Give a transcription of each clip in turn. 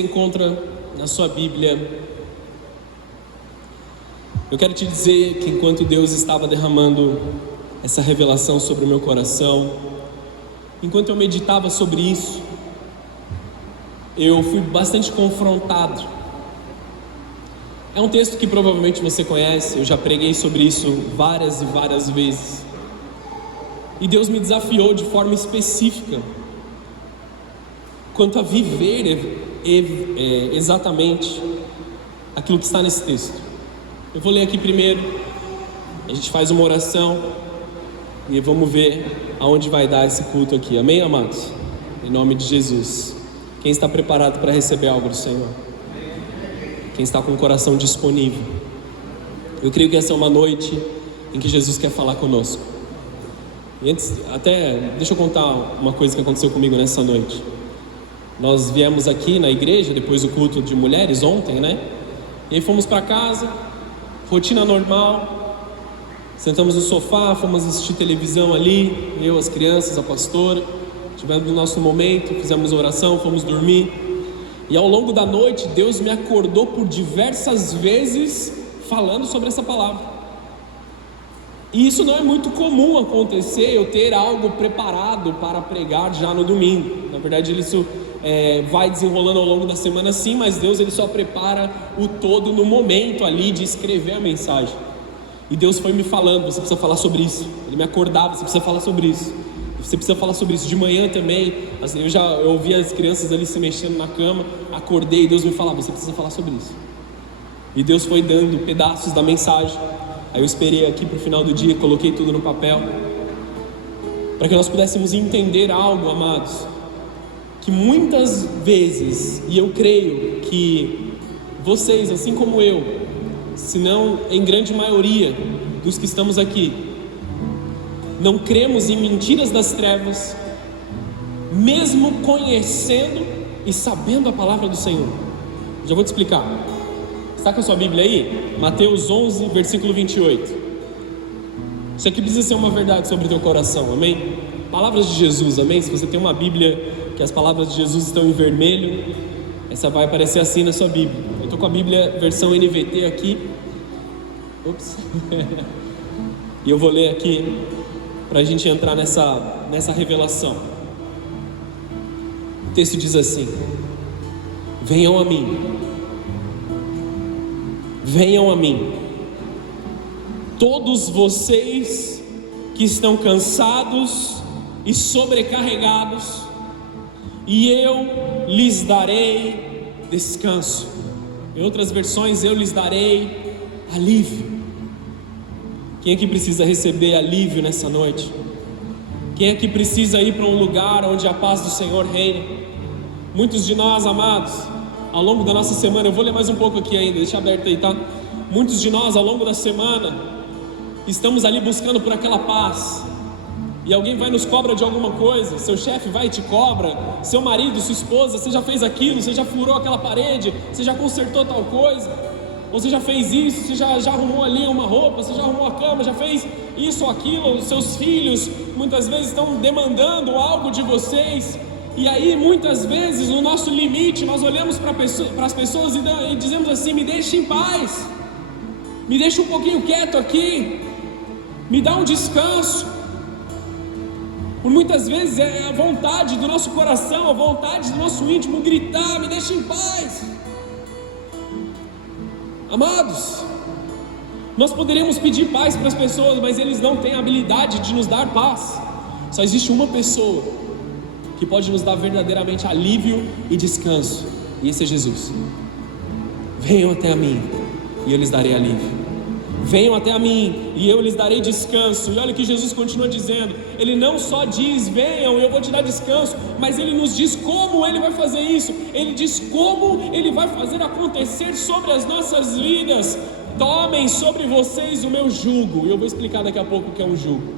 Encontra na sua Bíblia. Eu quero te dizer que enquanto Deus estava derramando essa revelação sobre o meu coração, enquanto eu meditava sobre isso, eu fui bastante confrontado. É um texto que provavelmente você conhece, eu já preguei sobre isso várias e várias vezes. E Deus me desafiou de forma específica quanto a viver exatamente aquilo que está nesse texto. Eu vou ler aqui primeiro, a gente faz uma oração e vamos ver aonde vai dar esse culto aqui. Amém, amados? Em nome de Jesus. Quem está preparado para receber algo do Senhor? Quem está com o coração disponível? Eu creio que essa é uma noite em que Jesus quer falar conosco. E antes, deixa eu contar uma coisa que aconteceu comigo nessa noite. Nós viemos aqui na igreja, depois do culto de mulheres, ontem, né? E aí fomos para casa, rotina normal, sentamos no sofá, fomos assistir televisão ali, eu, as crianças, a pastora, tivemos o nosso momento, fizemos oração, fomos dormir. E ao longo da noite, Deus me acordou por diversas vezes falando sobre essa palavra. E isso não é muito comum acontecer, eu ter algo preparado para pregar já no domingo. Na verdade, isso vai desenrolando ao longo da semana sim, mas Deus ele só prepara o todo no momento ali de escrever a mensagem. E Deus foi me falando, você precisa falar sobre isso. Ele me acordava, você precisa falar sobre isso. Você precisa falar sobre isso. De manhã também, assim, eu ouvi as crianças ali se mexendo na cama, acordei e Deus me falava, você precisa falar sobre isso. E Deus foi dando pedaços da mensagem. Aí eu esperei aqui para o final do dia, coloquei tudo no papel, para que nós pudéssemos entender algo, amados, que muitas vezes, e eu creio que vocês, assim como eu, se não em grande maioria dos que estamos aqui, não cremos em mentiras das trevas, mesmo conhecendo e sabendo a palavra do Senhor. Já vou te explicar. Está com a sua Bíblia aí? Mateus 11, versículo 28. Isso aqui precisa ser uma verdade sobre o teu coração, amém? Palavras de Jesus, amém? Se você tem uma Bíblia que as palavras de Jesus estão em vermelho, essa vai aparecer assim na sua Bíblia. Eu estou com a Bíblia versão NVT aqui. Ops. E eu vou ler aqui para a gente entrar nessa revelação. O texto diz assim: venham a mim, todos vocês que estão cansados e sobrecarregados, e eu lhes darei descanso. Em outras versões, eu lhes darei alívio. Quem aqui precisa receber alívio nessa noite? Quem aqui precisa ir para um lugar onde a paz do Senhor reina? Muitos de nós, amados, ao longo da nossa semana, eu vou ler mais um pouco aqui ainda, deixa aberto aí, tá? Muitos de nós, ao longo da semana, estamos ali buscando por aquela paz, e alguém vai e nos cobra de alguma coisa, seu chefe vai e te cobra, seu marido, sua esposa, você já fez aquilo, você já furou aquela parede, você já consertou tal coisa, ou você já fez isso, você já arrumou ali uma roupa, você já arrumou a cama, já fez isso ou aquilo. Os seus filhos muitas vezes estão demandando algo de vocês, e aí muitas vezes no nosso limite nós olhamos para as pessoas e dizemos assim: me deixa em paz, me deixa um pouquinho quieto aqui, me dá um descanso. Por muitas vezes é a vontade do nosso coração, a vontade do nosso íntimo gritar: me deixa em paz. Amados, nós poderíamos pedir paz para as pessoas, mas eles não têm a habilidade de nos dar paz. Só existe uma pessoa que pode nos dar verdadeiramente alívio e descanso, e esse é Jesus. Venham até a mim e eu lhes darei alívio. Venham até a mim e eu lhes darei descanso. E olha o que Jesus continua dizendo. Ele não só diz: venham, eu vou te dar descanso, mas Ele nos diz como Ele vai fazer isso. Ele diz como Ele vai fazer acontecer sobre as nossas vidas. Tomem sobre vocês o meu jugo. E eu vou explicar daqui a pouco o que é um jugo.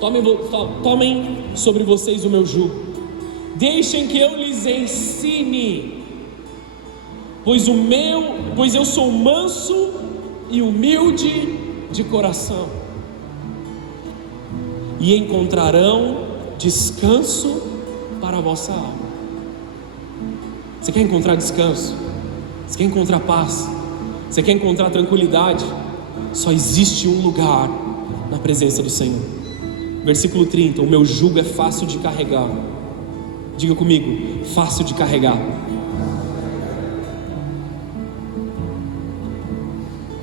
Tomem sobre vocês o meu jugo. Deixem que eu lhes ensine, pois eu sou manso e humilde de coração, e encontrarão descanso para a vossa alma. Você quer encontrar descanso? Você quer encontrar paz? Você quer encontrar tranquilidade? Só existe um lugar na presença do Senhor. Versículo 30, o meu jugo é fácil de carregar. Diga comigo, fácil de carregar.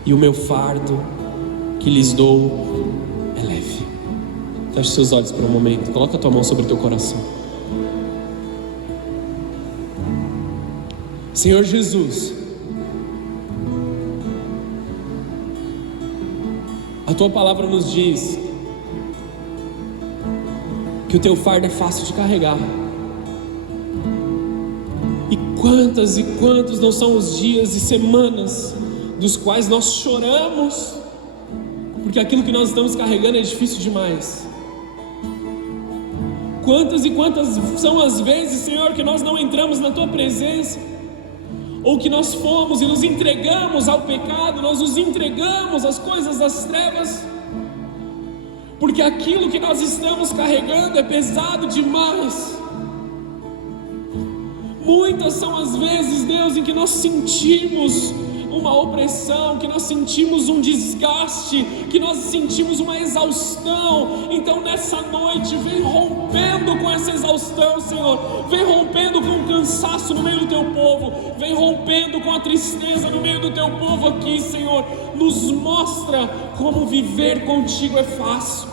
E o meu fardo que lhes dou é leve. Feche seus olhos por um momento, coloca a tua mão sobre o teu coração. Senhor Jesus, a tua palavra nos diz que o teu fardo é fácil de carregar. E quantos não são os dias e semanas dos quais nós choramos, porque aquilo que nós estamos carregando é difícil demais. Quantas e quantas são as vezes, Senhor, que nós não entramos na tua presença, ou que nós fomos e nos entregamos ao pecado, nós nos entregamos às coisas das trevas, porque aquilo que nós estamos carregando é pesado demais. Muitas são as vezes, Deus, em que nós sentimos uma opressão, que nós sentimos um desgaste, que nós sentimos uma exaustão. Então nessa noite vem rompendo com essa exaustão, Senhor, vem rompendo com o cansaço no meio do teu povo, vem rompendo com a tristeza no meio do teu povo aqui, Senhor. Nos mostra como viver contigo é fácil.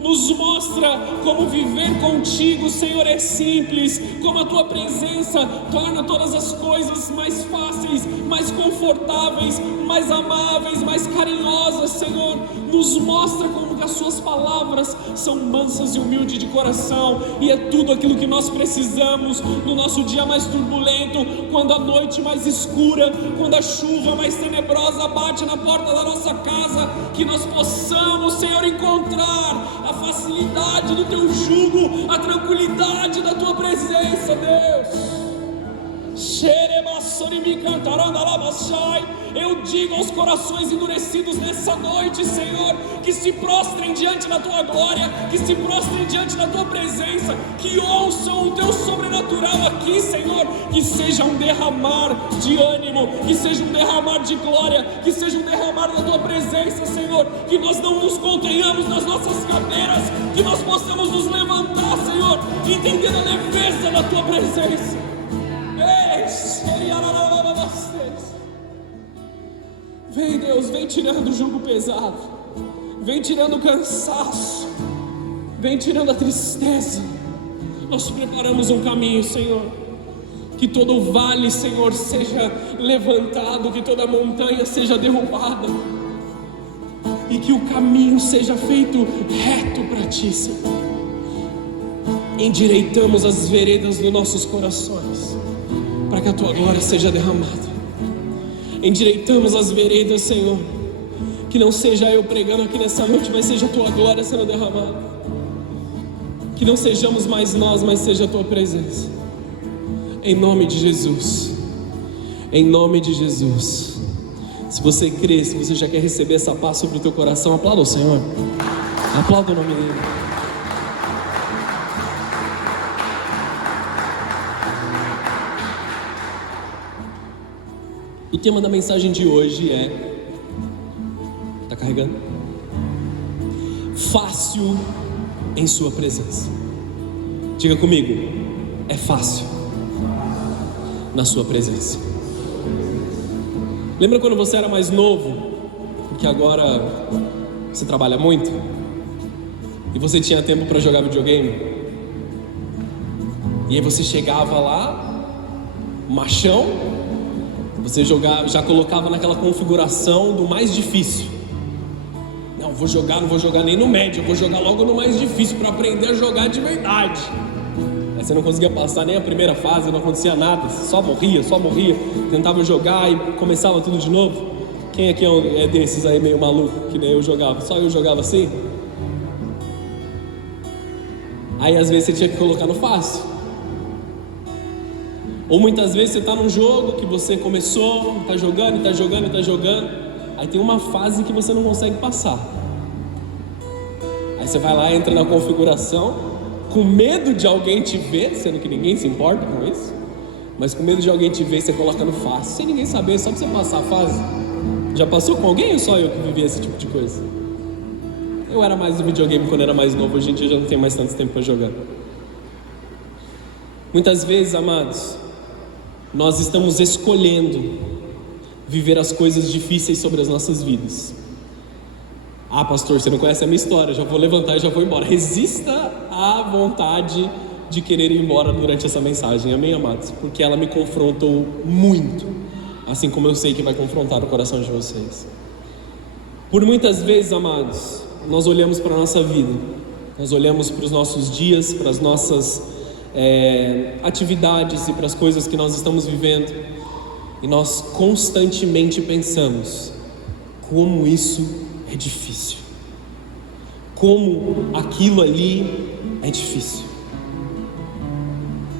Nos mostra como viver contigo, Senhor, é simples, como a tua presença torna todas as coisas mais fáceis, mais confortáveis, mais amáveis, mais carinhosas, Senhor. Nos mostra como que as suas palavras são mansas e humildes de coração, e é tudo aquilo que nós precisamos no nosso dia mais turbulento, quando a noite mais escura, quando a chuva mais tenebrosa bate na porta da nossa casa, que nós possamos, Senhor, encontrar a facilidade do teu jugo, a tranquilidade da tua presença, Deus. Eu digo aos corações endurecidos nessa noite, Senhor, que se prostrem diante da tua glória, que se prostrem diante da tua presença, que ouçam o teu sobrenatural aqui, Senhor, que seja um derramar de ânimo, que seja um derramar de glória, que seja um derramar da tua presença, Senhor, que nós não nos contenhamos nas nossas cadeiras, que nós possamos nos levantar, Senhor, entendendo a leveza da tua presença. Vem, Deus, vem tirando o jugo pesado, vem tirando o cansaço, vem tirando a tristeza. Nós preparamos um caminho, Senhor, que todo o vale, Senhor, seja levantado, que toda montanha seja derrubada, e que o caminho seja feito reto para Ti, Senhor. Endireitamos as veredas dos nossos corações, para que a Tua glória seja derramada. Endireitamos as veredas, Senhor, que não seja eu pregando aqui nessa noite, mas seja a Tua glória sendo derramada. Que não sejamos mais nós, mas seja a Tua presença. Em nome de Jesus. Em nome de Jesus. Se você crê, se você já quer receber essa paz sobre o teu coração, aplauda o Senhor. Aplauda o nome dEle. O tema da mensagem de hoje é... Tá carregando? Fácil em sua presença. Diga comigo, é fácil na sua presença. Lembra quando você era mais novo? Porque agora você trabalha muito e você tinha tempo para jogar videogame. E aí você chegava lá, machão, você jogava, já colocava naquela configuração do mais difícil. Não vou jogar nem no médio, eu vou jogar logo no mais difícil para aprender a jogar de verdade. Aí você não conseguia passar nem a primeira fase, não acontecia nada, só morria, tentava jogar e começava tudo de novo. Quem aqui é desses aí meio maluco, que nem eu jogava? Só eu jogava assim? Aí às vezes você tinha que colocar no fácil. Ou muitas vezes você está num jogo que você começou, está jogando, aí tem uma fase que você não consegue passar. Aí você vai lá, entra na configuração, com medo de alguém te ver, sendo que ninguém se importa com isso, Mas com medo de alguém te ver, você coloca no fácil, sem ninguém saber, só pra você passar a fase. Já passou com alguém ou só eu que vivia esse tipo de coisa? Eu era mais do videogame quando era mais novo, hoje em dia eu já não tenho mais tanto tempo para jogar. Muitas vezes, amados, nós estamos escolhendo viver as coisas difíceis sobre as nossas vidas. Ah, pastor, você não conhece a minha história, já vou levantar e já vou embora. Resista à vontade de querer ir embora durante essa mensagem, amém, amados? Porque ela me confrontou muito, assim como eu sei que vai confrontar o coração de vocês. Por muitas vezes, amados, nós olhamos para a nossa vida, nós olhamos para os nossos dias, para as nossas atividades e para as coisas que nós estamos vivendo, e nós constantemente pensamos: como isso é difícil, como aquilo ali é difícil.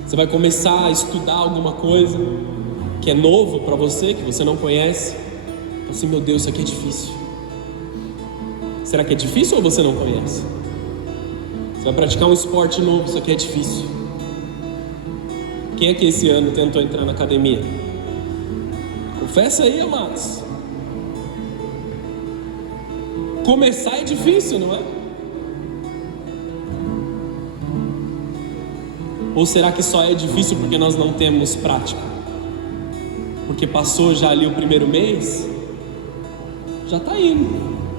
Você vai começar a estudar alguma coisa que é novo para você, que você não conhece, e assim, meu Deus, isso aqui é difícil. Será que é difícil ou você não conhece? Você vai praticar um esporte novo, isso aqui é difícil. Quem é que esse ano tentou entrar na academia? Confessa aí, amados. Começar é difícil, não é? Ou será que só é difícil porque nós não temos prática? Porque passou já ali o primeiro mês, já está indo.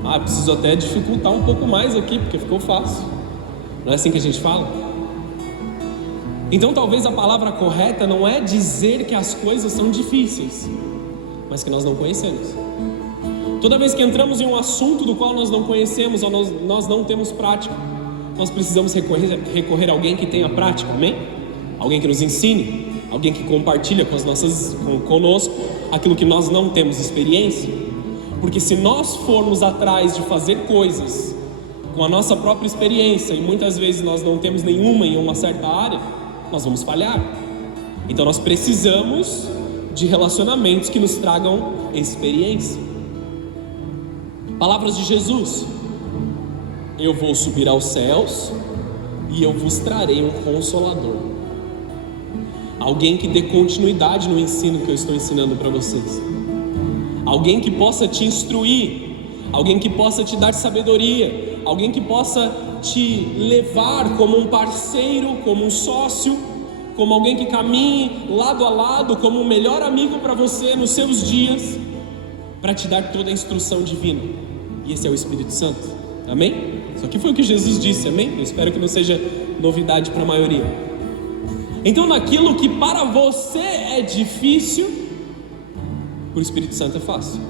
Ah, preciso até dificultar um pouco mais aqui, porque ficou fácil. Não é assim que a gente fala? Então talvez a palavra correta não é dizer que as coisas são difíceis, mas que nós não conhecemos. Toda vez que entramos em um assunto do qual nós não conhecemos, ou nós não temos prática, nós precisamos recorrer a alguém que tenha prática, amém? Alguém que nos ensine, alguém que compartilha conosco aquilo que nós não temos experiência. Porque se nós formos atrás de fazer coisas com a nossa própria experiência, e muitas vezes nós não temos nenhuma em uma certa área, nós vamos falhar. Então nós precisamos de relacionamentos que nos tragam experiência. Palavras de Jesus: eu vou subir aos céus e eu vos trarei um consolador. Alguém que dê continuidade no ensino que eu estou ensinando para vocês. Alguém que possa te instruir, alguém que possa te dar sabedoria, alguém que possa te levar como um parceiro, como um sócio, como alguém que caminhe lado a lado, como um melhor amigo para você nos seus dias, para te dar toda a instrução divina. E esse é o Espírito Santo, amém? Isso aqui foi o que Jesus disse, amém? Eu espero que não seja novidade para a maioria. Então naquilo que para você é difícil, para o Espírito Santo é fácil,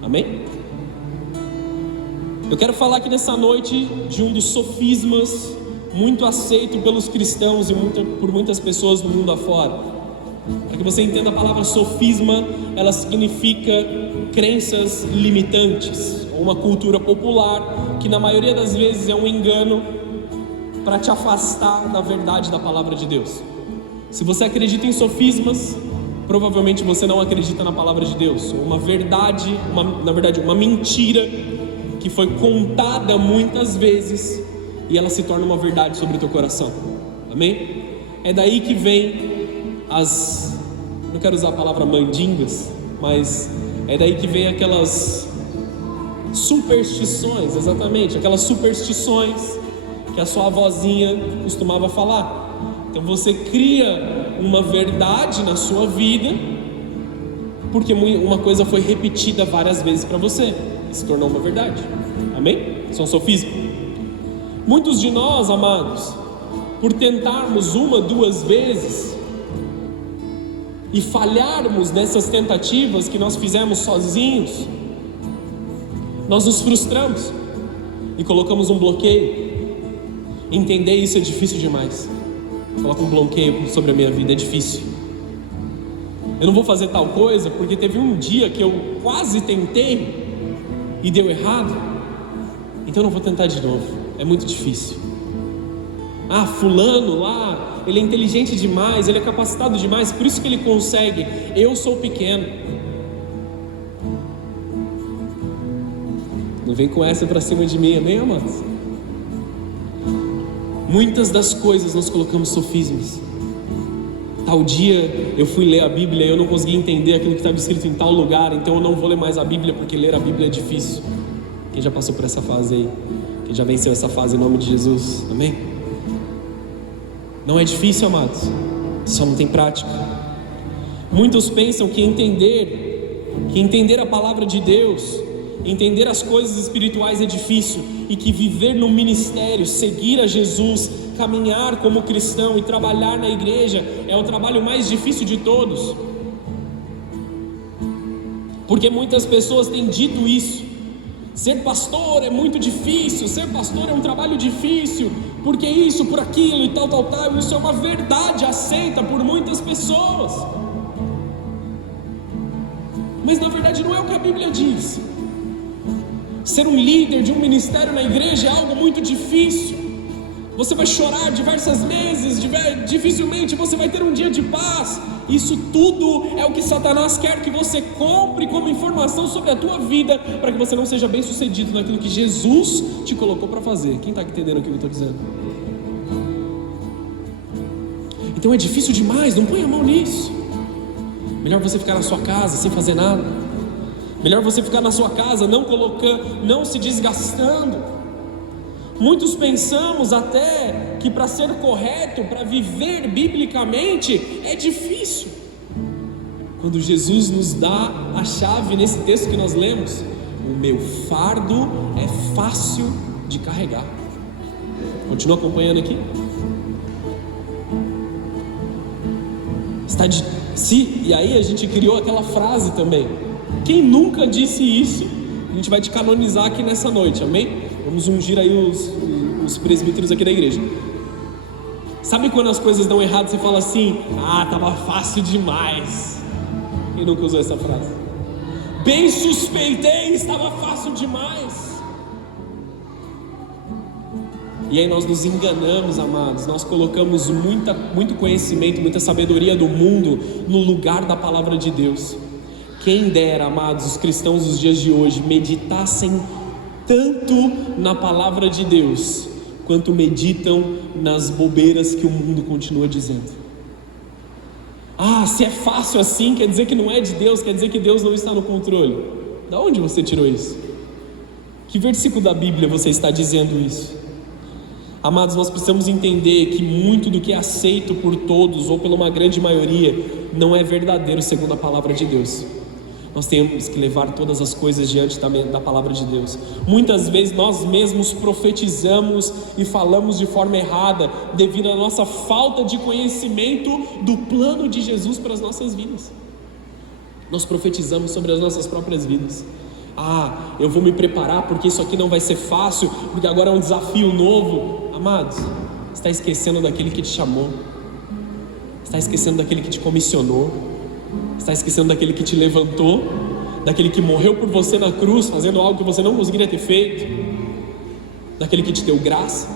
amém? Eu quero falar aqui nessa noite de um dos sofismas muito aceito pelos cristãos e por muitas pessoas do mundo afora. Para que você entenda, a palavra sofisma, ela significa crenças limitantes, ou uma cultura popular que na maioria das vezes é um engano para te afastar da verdade da palavra de Deus. Se você acredita em sofismas, provavelmente você não acredita na palavra de Deus. Uma verdade, uma mentira que foi contada muitas vezes e ela se torna uma verdade sobre o teu coração, amém? É daí que vem não quero usar a palavra mandingas, mas é daí que vem aquelas superstições, exatamente, aquelas superstições que a sua avózinha costumava falar. Então você cria uma verdade na sua vida porque uma coisa foi repetida várias vezes para você e se tornou uma verdade, amém? Isso é um sofisma. Muitos de nós, amados, por tentarmos uma, duas vezes e falharmos nessas tentativas que nós fizemos sozinhos, nós nos frustramos e colocamos um bloqueio. Entender isso é difícil demais. Coloca um bloqueio sobre a minha vida, é difícil. Eu não vou fazer tal coisa porque teve um dia que eu quase tentei e deu errado, então eu não vou tentar de novo, é muito difícil. Ah, fulano lá, ele é inteligente demais, ele é capacitado demais, por isso que ele consegue, eu sou pequeno. Não vem com essa pra cima de mim, amém, amados? Muitas das coisas nós colocamos sofismas. Tal dia eu fui ler a Bíblia e eu não consegui entender aquilo que estava escrito em tal lugar, então eu não vou ler mais a Bíblia porque ler a Bíblia é difícil. Quem já passou por essa fase aí? Quem já venceu essa fase em nome de Jesus? Amém? Não é difícil, amados, só não tem prática. Muitos pensam que entender a palavra de Deus, entender as coisas espirituais é difícil, e que viver no ministério, seguir a Jesus, caminhar como cristão e trabalhar na igreja é o trabalho mais difícil de todos. Porque muitas pessoas têm dito isso: ser pastor é muito difícil, ser pastor é um trabalho difícil, porque isso, por aquilo e tal, isso é uma verdade aceita por muitas pessoas, mas na verdade não é o que a Bíblia diz. Ser um líder de um ministério na igreja é algo muito difícil. Você vai chorar diversas vezes, dificilmente você vai ter um dia de paz. Isso tudo é o que Satanás quer que você compre como informação sobre a tua vida, para que você não seja bem sucedido naquilo que Jesus te colocou para fazer. Quem está entendendo o que eu estou dizendo? Então é difícil demais, não põe a mão nisso. Melhor você ficar na sua casa sem fazer nada. Melhor você ficar na sua casa, não se desgastando. Muitos pensamos até que para ser correto, para viver biblicamente, é difícil. Quando Jesus nos dá a chave nesse texto que nós lemos: o meu fardo é fácil de carregar. Continua acompanhando aqui. E aí a gente criou aquela frase também. Quem nunca disse isso, a gente vai te canonizar aqui nessa noite, amém? Vamos ungir aí os presbíteros aqui da igreja. Sabe quando as coisas dão errado, você fala assim: tava fácil demais. Quem nunca usou essa frase? Bem suspeitei, estava fácil demais. E aí nós nos enganamos, amados. Nós colocamos muito conhecimento, muita sabedoria do mundo no lugar da palavra de Deus. Quem dera, amados, os cristãos dos dias de hoje meditassem tanto na palavra de Deus quanto meditam nas bobeiras que o mundo continua dizendo. Se é fácil assim, quer dizer que não é de Deus, quer dizer que Deus não está no controle. Da onde você tirou isso? Que versículo da Bíblia você está dizendo isso? Amados, nós precisamos entender que muito do que é aceito por todos, ou pela uma grande maioria, não é verdadeiro segundo a palavra de Deus. Nós temos que levar todas as coisas diante da palavra de Deus. Muitas vezes nós mesmos profetizamos e falamos de forma errada, devido à nossa falta de conhecimento do plano de Jesus para as nossas vidas. Nós profetizamos sobre as nossas próprias vidas. Eu vou me preparar porque isso aqui não vai ser fácil, porque agora é um desafio novo. Amados, você está esquecendo daquele que te chamou, está esquecendo daquele que te comissionou, está esquecendo daquele que te levantou, daquele que morreu por você na cruz, fazendo algo que você não conseguiria ter feito, daquele que te deu graça,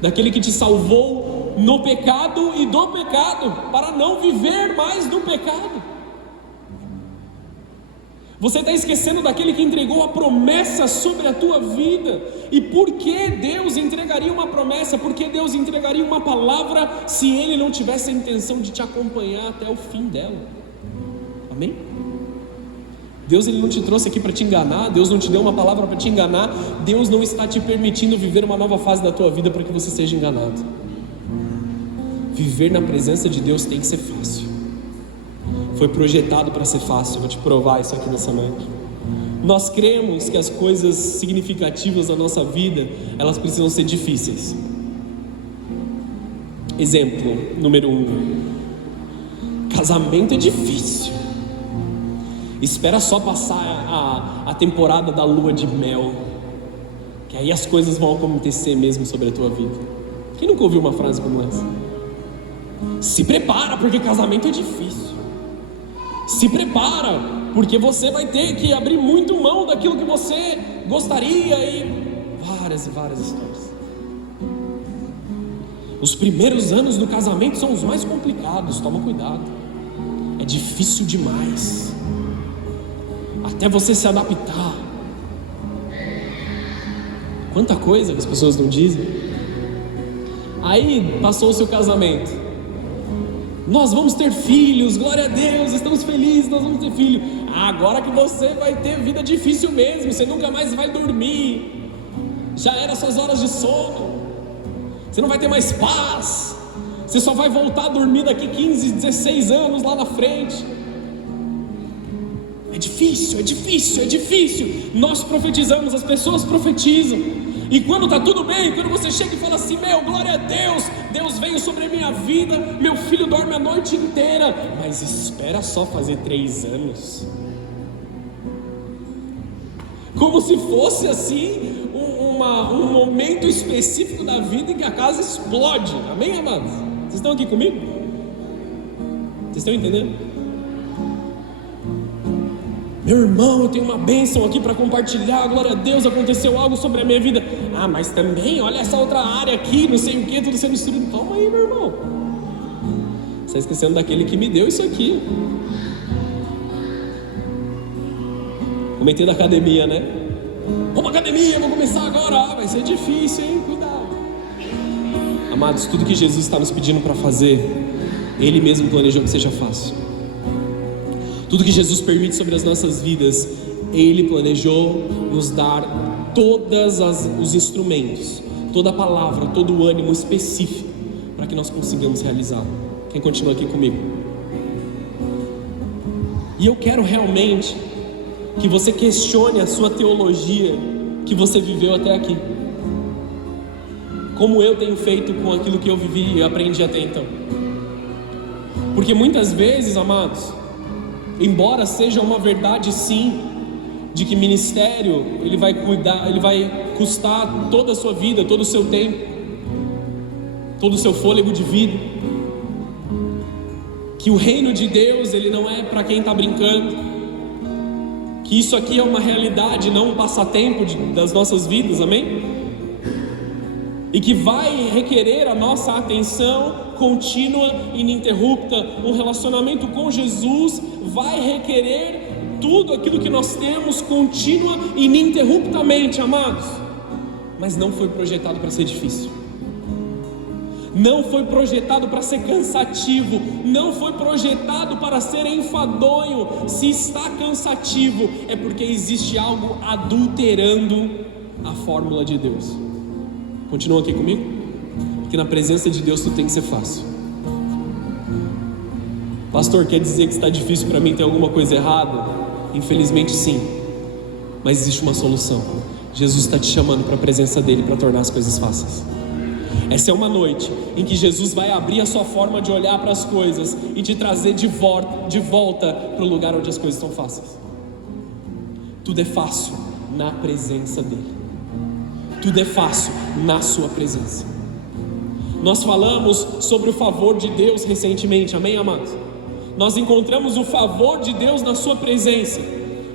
daquele que te salvou no pecado e do pecado, para não viver mais no pecado. Você está esquecendo daquele que entregou a promessa sobre a tua vida. E por que Deus entregaria uma promessa? Por que Deus entregaria uma palavra se Ele não tivesse a intenção de te acompanhar até o fim dela? Amém? Deus Ele não te trouxe aqui para te enganar. Deus não te deu uma palavra para te enganar. Deus não está te permitindo viver uma nova fase da tua vida para que você seja enganado. Viver na presença de Deus tem que ser fácil. Foi projetado para ser fácil. Eu vou te provar isso aqui nessa noite. Nós cremos que as coisas significativas da nossa vida, elas precisam ser difíceis. Exemplo número 1: casamento é difícil. Espera só passar a temporada da lua de mel, que aí as coisas vão acontecer mesmo sobre a tua vida. Quem nunca ouviu uma frase como essa? Se prepara, porque casamento é difícil. Se prepara, porque você vai ter que abrir muito mão daquilo que você gostaria, e várias histórias. Os primeiros anos do casamento são os mais complicados, toma cuidado. É difícil demais, até você se adaptar. Quanta coisa que as pessoas não dizem. Aí passou o seu casamento. Nós vamos ter filhos, glória a Deus, estamos felizes, nós vamos ter filho. Agora que você vai ter vida difícil mesmo, você nunca mais vai dormir, já era suas horas de sono, você não vai ter mais paz, você só vai voltar a dormir daqui 15, 16 anos lá na frente. É difícil, é difícil, é difícil. Nós profetizamos, as pessoas profetizam, e quando está tudo bem, quando você chega e fala assim, meu, glória a Deus, Deus veio sobre a minha vida, meu filho dorme a noite inteira, mas espera só fazer 3 anos, como se fosse assim um momento específico da vida em que a casa explode. Amém, amados? Vocês estão aqui comigo? Vocês estão entendendo? Meu irmão, eu tenho uma bênção aqui para compartilhar, glória a Deus, aconteceu algo sobre a minha vida. Ah, mas também, olha essa outra área aqui, não sei o que, tudo sendo destruído. Calma aí, meu irmão, você está esquecendo daquele que me deu isso aqui. Comentei da academia, né? Vamos à academia, vou começar agora. Vai ser difícil, hein? Cuidado. Amados, tudo que Jesus está nos pedindo para fazer, Ele mesmo planejou que seja fácil. Tudo que Jesus permite sobre as nossas vidas, Ele planejou nos dar todos os instrumentos, toda a palavra, todo o ânimo específico para que nós consigamos realizar. Quem continua aqui comigo? E eu quero realmente que você questione a sua teologia que você viveu até aqui, como eu tenho feito com aquilo que eu vivi e aprendi até então. Porque muitas vezes, amados, embora seja uma verdade sim, de que ministério ele vai custar toda a sua vida, todo o seu tempo, todo o seu fôlego de vida, que o reino de Deus ele não é para quem está brincando, que isso aqui é uma realidade, não um passatempo das nossas vidas, amém? E que vai requerer a nossa atenção contínua e ininterrupta. Um relacionamento com Jesus vai requerer tudo aquilo que nós temos contínua e ininterruptamente, amados. Mas não foi projetado para ser difícil, não foi projetado para ser cansativo, não foi projetado para ser enfadonho. Se está cansativo, é porque existe algo adulterando a fórmula de Deus. Continua aqui comigo? Porque na presença de Deus tudo tem que ser fácil. Pastor, quer dizer que está difícil para mim, tem alguma coisa errada? Infelizmente sim, mas existe uma solução. Jesus está te chamando para a presença dEle para tornar as coisas fáceis. Essa é uma noite em que Jesus vai abrir a sua forma de olhar para as coisas e te trazer de volta para o lugar onde as coisas estão fáceis. Tudo é fácil na presença dEle. Tudo é fácil na sua presença. Nós falamos sobre o favor de Deus recentemente, amém, amados? Nós encontramos o favor de Deus na sua presença,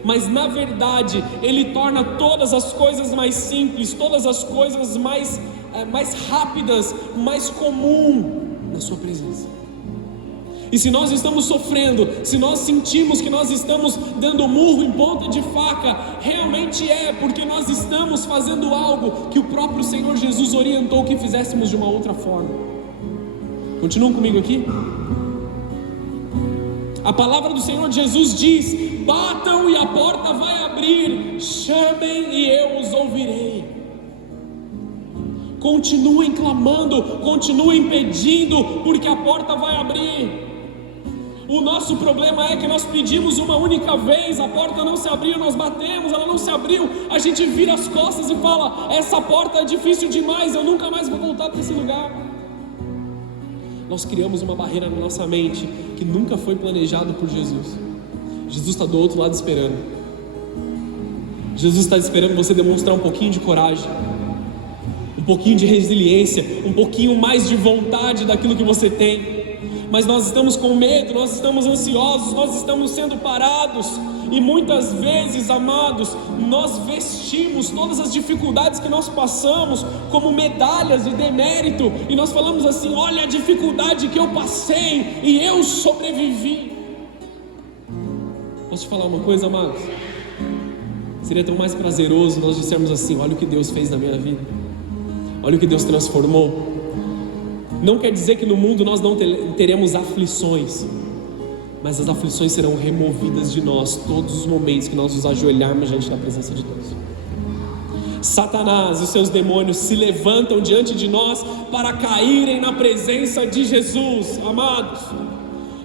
mas na verdade Ele torna todas as coisas mais simples, todas as coisas mais rápidas, mais comum na sua presença. E se nós estamos sofrendo, se nós sentimos que nós estamos dando murro em ponta de faca, realmente é porque nós estamos fazendo algo que o próprio Senhor Jesus orientou que fizéssemos de uma outra forma. Continuam comigo aqui? A palavra do Senhor Jesus diz: batam e a porta vai abrir, chamem e eu os ouvirei. Continuem clamando, continuem pedindo, porque a porta vai abrir. O nosso problema é que nós pedimos uma única vez, a porta não se abriu, nós batemos, ela não se abriu, a gente vira as costas e fala: essa porta é difícil demais, eu nunca mais vou voltar para esse lugar. Nós criamos uma barreira na nossa mente que nunca foi planejado por Jesus. Jesus está do outro lado esperando. Jesus está esperando você demonstrar um pouquinho de coragem, um pouquinho de resiliência, um pouquinho mais de vontade daquilo que você tem. Mas nós estamos com medo, nós estamos ansiosos, nós estamos sendo parados. E muitas vezes, amados, nós vestimos todas as dificuldades que nós passamos como medalhas de demérito. E nós falamos assim: olha a dificuldade que eu passei e eu sobrevivi. Posso te falar uma coisa, amados? Seria tão mais prazeroso nós dissermos assim: olha o que Deus fez na minha vida, olha o que Deus transformou. Não quer dizer que no mundo nós não teremos aflições, mas as aflições serão removidas de nós todos os momentos que nós nos ajoelharmos diante da presença de Deus. Satanás e seus demônios se levantam diante de nós para caírem na presença de Jesus. Amados,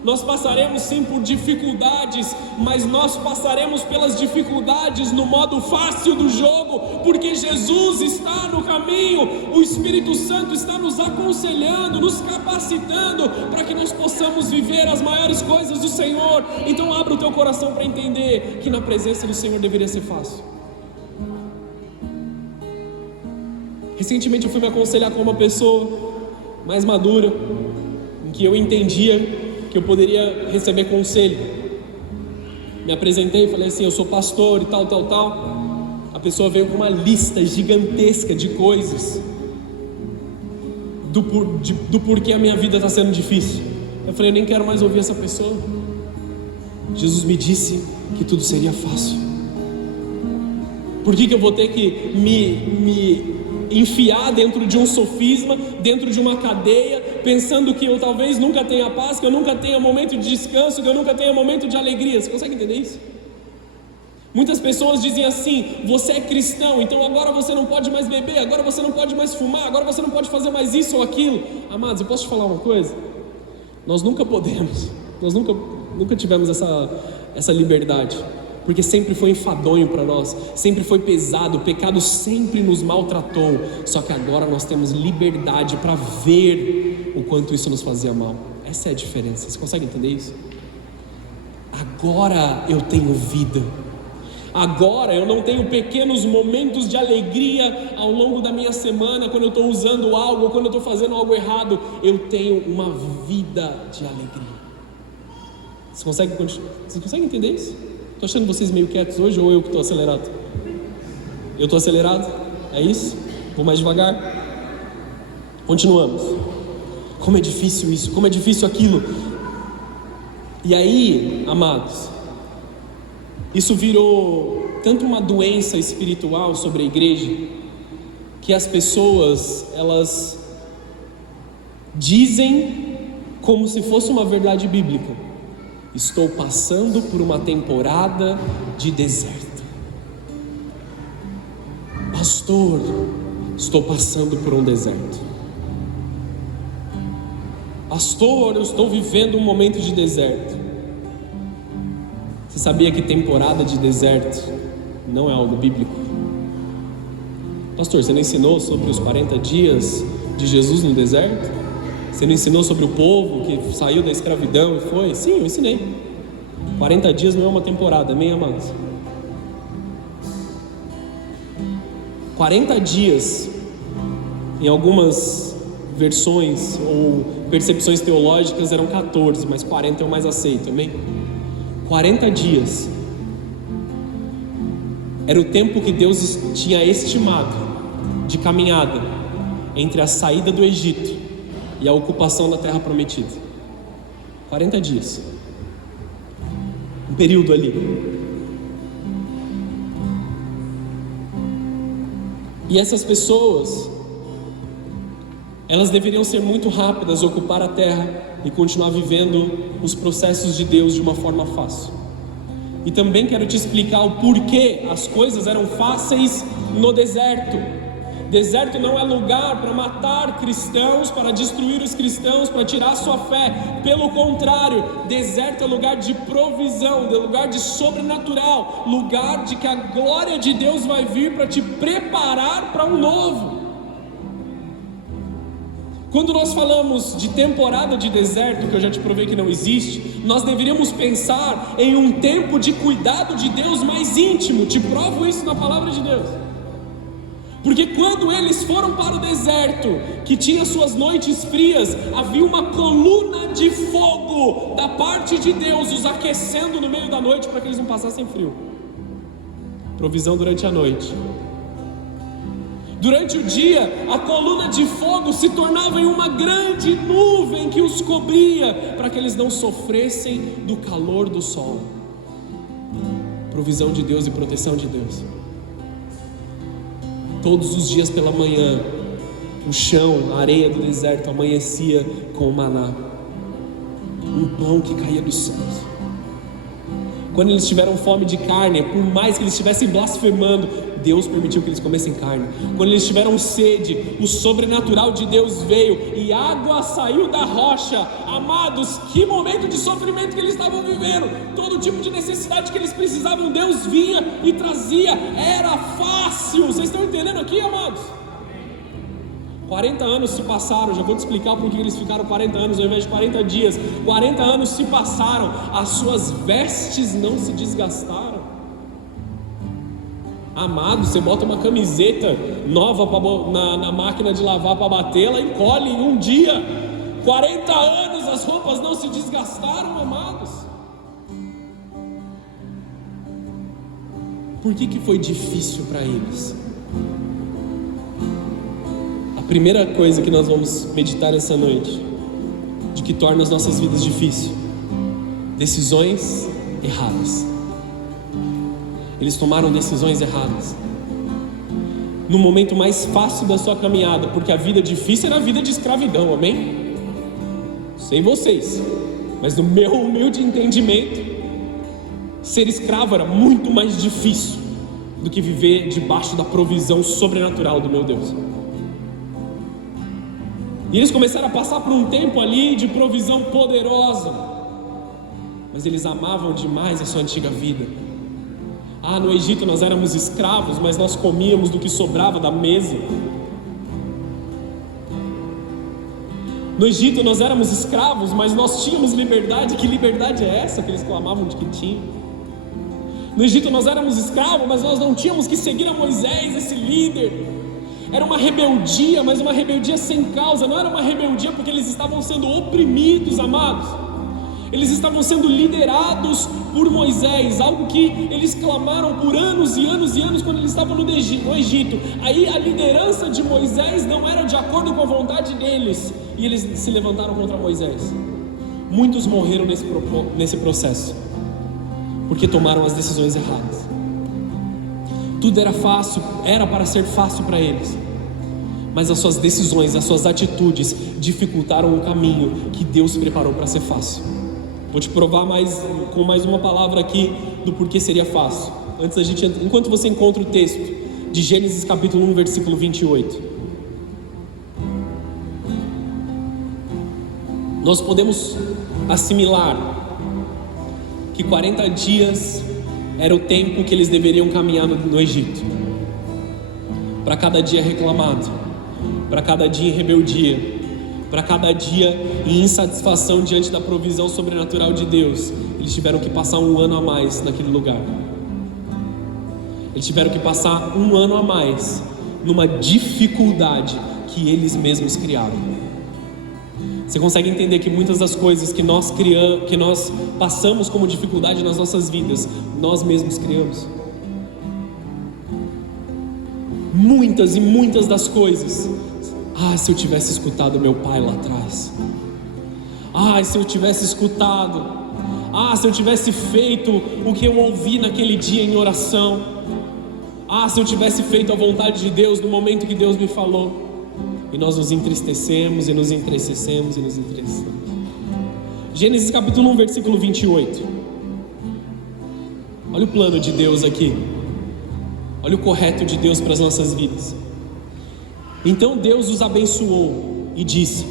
nós passaremos sim por dificuldades, mas nós passaremos pelas dificuldades no modo fácil do jogo, porque Jesus está no caminho, o Espírito Santo está nos aconselhando, nos capacitando para que nós possamos viver as maiores coisas do Senhor. Então abra o teu coração para entender que na presença do Senhor deveria ser fácil. Recentemente eu fui me aconselhar com uma pessoa mais madura, em que eu entendia que eu poderia receber conselho. Me apresentei e falei assim: eu sou pastor e tal. A pessoa veio com uma lista gigantesca de coisas do porquê a minha vida está sendo difícil. Eu falei: eu nem quero mais ouvir essa pessoa. Jesus me disse que tudo seria fácil. Por que eu vou ter que me enfiar dentro de um sofisma, dentro de uma cadeia, pensando que eu talvez nunca tenha paz, que eu nunca tenha momento de descanso, que eu nunca tenha momento de alegria? Você consegue entender isso? Muitas pessoas dizem assim: você é cristão, então agora você não pode mais beber, agora você não pode mais fumar, agora você não pode fazer mais isso ou aquilo. Amados, eu posso te falar uma coisa? Nós nunca podemos, nós nunca tivemos essa liberdade, porque sempre foi enfadonho para nós, sempre foi pesado, o pecado sempre nos maltratou. Só que agora nós temos liberdade para ver o quanto isso nos fazia mal. Essa é a diferença. Você consegue entender isso? Agora eu tenho vida. Agora eu não tenho pequenos momentos de alegria ao longo da minha semana, quando eu estou usando algo ou quando eu estou fazendo algo errado. Eu tenho uma vida de alegria. Você consegue entender isso? Estou achando vocês meio quietos hoje, ou eu que estou acelerado? Eu estou acelerado? É isso? Vou mais devagar? Continuamos. Como é difícil isso, como é difícil aquilo. E aí, amados, isso virou tanto uma doença espiritual sobre a igreja, que as pessoas, elas dizem como se fosse uma verdade bíblica: estou passando por uma temporada de deserto. Pastor, estou passando por um deserto. Pastor, eu estou vivendo um momento de deserto. Você sabia que temporada de deserto não é algo bíblico? Pastor, você não ensinou sobre os 40 dias de Jesus no deserto? Você não ensinou sobre o povo que saiu da escravidão e foi? Sim, eu ensinei. 40 dias não é uma temporada, amém, amados? 40 dias, em algumas versões ou percepções teológicas eram 14, mas 40 é o mais aceito, amém? 40 dias era o tempo que Deus tinha estimado de caminhada entre a saída do Egito e a ocupação da terra prometida. 40 dias. Um período ali. E essas pessoas, elas deveriam ser muito rápidas, ocupar a terra e continuar vivendo os processos de Deus de uma forma fácil. E também quero te explicar o porquê as coisas eram fáceis no deserto. Deserto não é lugar para matar cristãos, para destruir os cristãos, para tirar a sua fé. Pelo contrário, deserto é lugar de provisão, é lugar de sobrenatural, lugar de que a glória de Deus vai vir para te preparar para um novo. Quando nós falamos de temporada de deserto, que eu já te provei que não existe, nós deveríamos pensar em um tempo de cuidado de Deus mais íntimo. Te provo isso na palavra de Deus. Porque quando eles foram para o deserto, que tinha suas noites frias, havia uma coluna de fogo da parte de Deus os aquecendo no meio da noite para que eles não passassem frio. Provisão durante a noite. Durante o dia, a coluna de fogo se tornava em uma grande nuvem que os cobria, para que eles não sofressem do calor do sol. Provisão de Deus e proteção de Deus. Todos os dias pela manhã, o chão, a areia do deserto amanhecia com o maná, um pão que caía dos céus. Quando eles tiveram fome de carne, por mais que eles estivessem blasfemando, Deus permitiu que eles comessem carne. Quando eles tiveram sede, o sobrenatural de Deus veio e água saiu da rocha. Amados, que momento de sofrimento que eles estavam vivendo. Todo tipo de necessidade que eles precisavam, Deus vinha e trazia. Era fácil. Vocês estão entendendo aqui, amados? 40 anos se passaram, já vou te explicar por que eles ficaram 40 anos ao invés de 40 dias. 40 anos se passaram, as suas vestes não se desgastaram. Amado, você bota uma camiseta nova na máquina de lavar para bater, ela encolhe em um dia. 40 anos as roupas não se desgastaram, amados. Por que foi difícil para eles? A primeira coisa que nós vamos meditar essa noite, de que torna as nossas vidas difíceis: decisões erradas. Eles tomaram decisões erradas no momento mais fácil da sua caminhada, porque a vida difícil era a vida de escravidão, amém? Sei vocês, mas no meu humilde entendimento, ser escravo era muito mais difícil do que viver debaixo da provisão sobrenatural do meu Deus. E eles começaram a passar por um tempo ali de provisão poderosa, mas eles amavam demais a sua antiga vida. No Egito nós éramos escravos, mas nós comíamos do que sobrava da mesa. No Egito nós éramos escravos, mas nós tínhamos liberdade. Que liberdade é essa que eles clamavam de que tinham? No Egito nós éramos escravos, mas nós não tínhamos que seguir a Moisés, esse líder. Era uma rebeldia, mas uma rebeldia sem causa. Não era uma rebeldia porque eles estavam sendo oprimidos, amados. Eles estavam sendo liderados por Moisés, algo que eles clamaram por anos e anos e anos quando eles estavam no Egito. Aí a liderança de Moisés não era de acordo com a vontade deles, e eles se levantaram contra Moisés. Muitos morreram nesse processo, porque tomaram as decisões erradas. Tudo era fácil, era para ser fácil para eles, mas as suas decisões, as suas atitudes dificultaram o caminho que Deus preparou para ser fácil. Vou te provar com mais uma palavra aqui do porquê seria fácil. Enquanto você encontra o texto de Gênesis capítulo 1, versículo 28. Nós podemos assimilar que 40 dias era o tempo que eles deveriam caminhar no Egito. Para cada dia reclamado, para cada dia em rebeldia, para cada dia em insatisfação diante da provisão sobrenatural de Deus, eles tiveram que passar um ano a mais naquele lugar. Eles tiveram que passar um ano a mais numa dificuldade que eles mesmos criaram. Você consegue entender que muitas das coisas que nós passamos como dificuldade nas nossas vidas, nós mesmos criamos? Muitas e muitas das coisas. Se eu tivesse escutado meu pai lá atrás. Se eu tivesse escutado. Se eu tivesse feito o que eu ouvi naquele dia em oração. Se eu tivesse feito a vontade de Deus no momento que Deus me falou. E nós nos entristecemos, e nos entristecemos, e nos entristecemos. Gênesis capítulo 1, versículo 28. Olha o plano de Deus aqui. Olha o correto de Deus para as nossas vidas. Então Deus os abençoou e disse: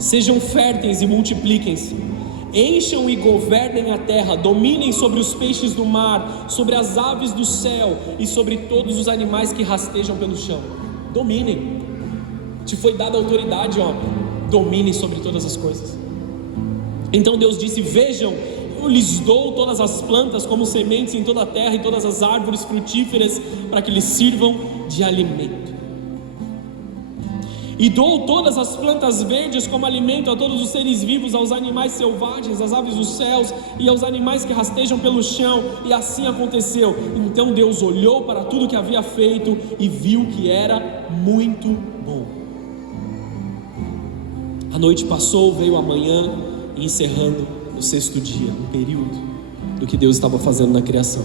sejam férteis e multipliquem-se, encham e governem a terra, dominem sobre os peixes do mar, sobre as aves do céu e sobre todos os animais que rastejam pelo chão. Dominem. Te foi dada autoridade, homem. Domine sobre todas as coisas. Então Deus disse: vejam, eu lhes dou todas as plantas como sementes em toda a terra e todas as árvores frutíferas para que lhes sirvam de alimento. E dou todas as plantas verdes como alimento a todos os seres vivos, aos animais selvagens, às aves dos céus e aos animais que rastejam pelo chão. E assim aconteceu. Então Deus olhou para tudo que havia feito e viu que era muito bom. A noite passou, veio a manhã, e encerrando o sexto dia, um período do que Deus estava fazendo na criação.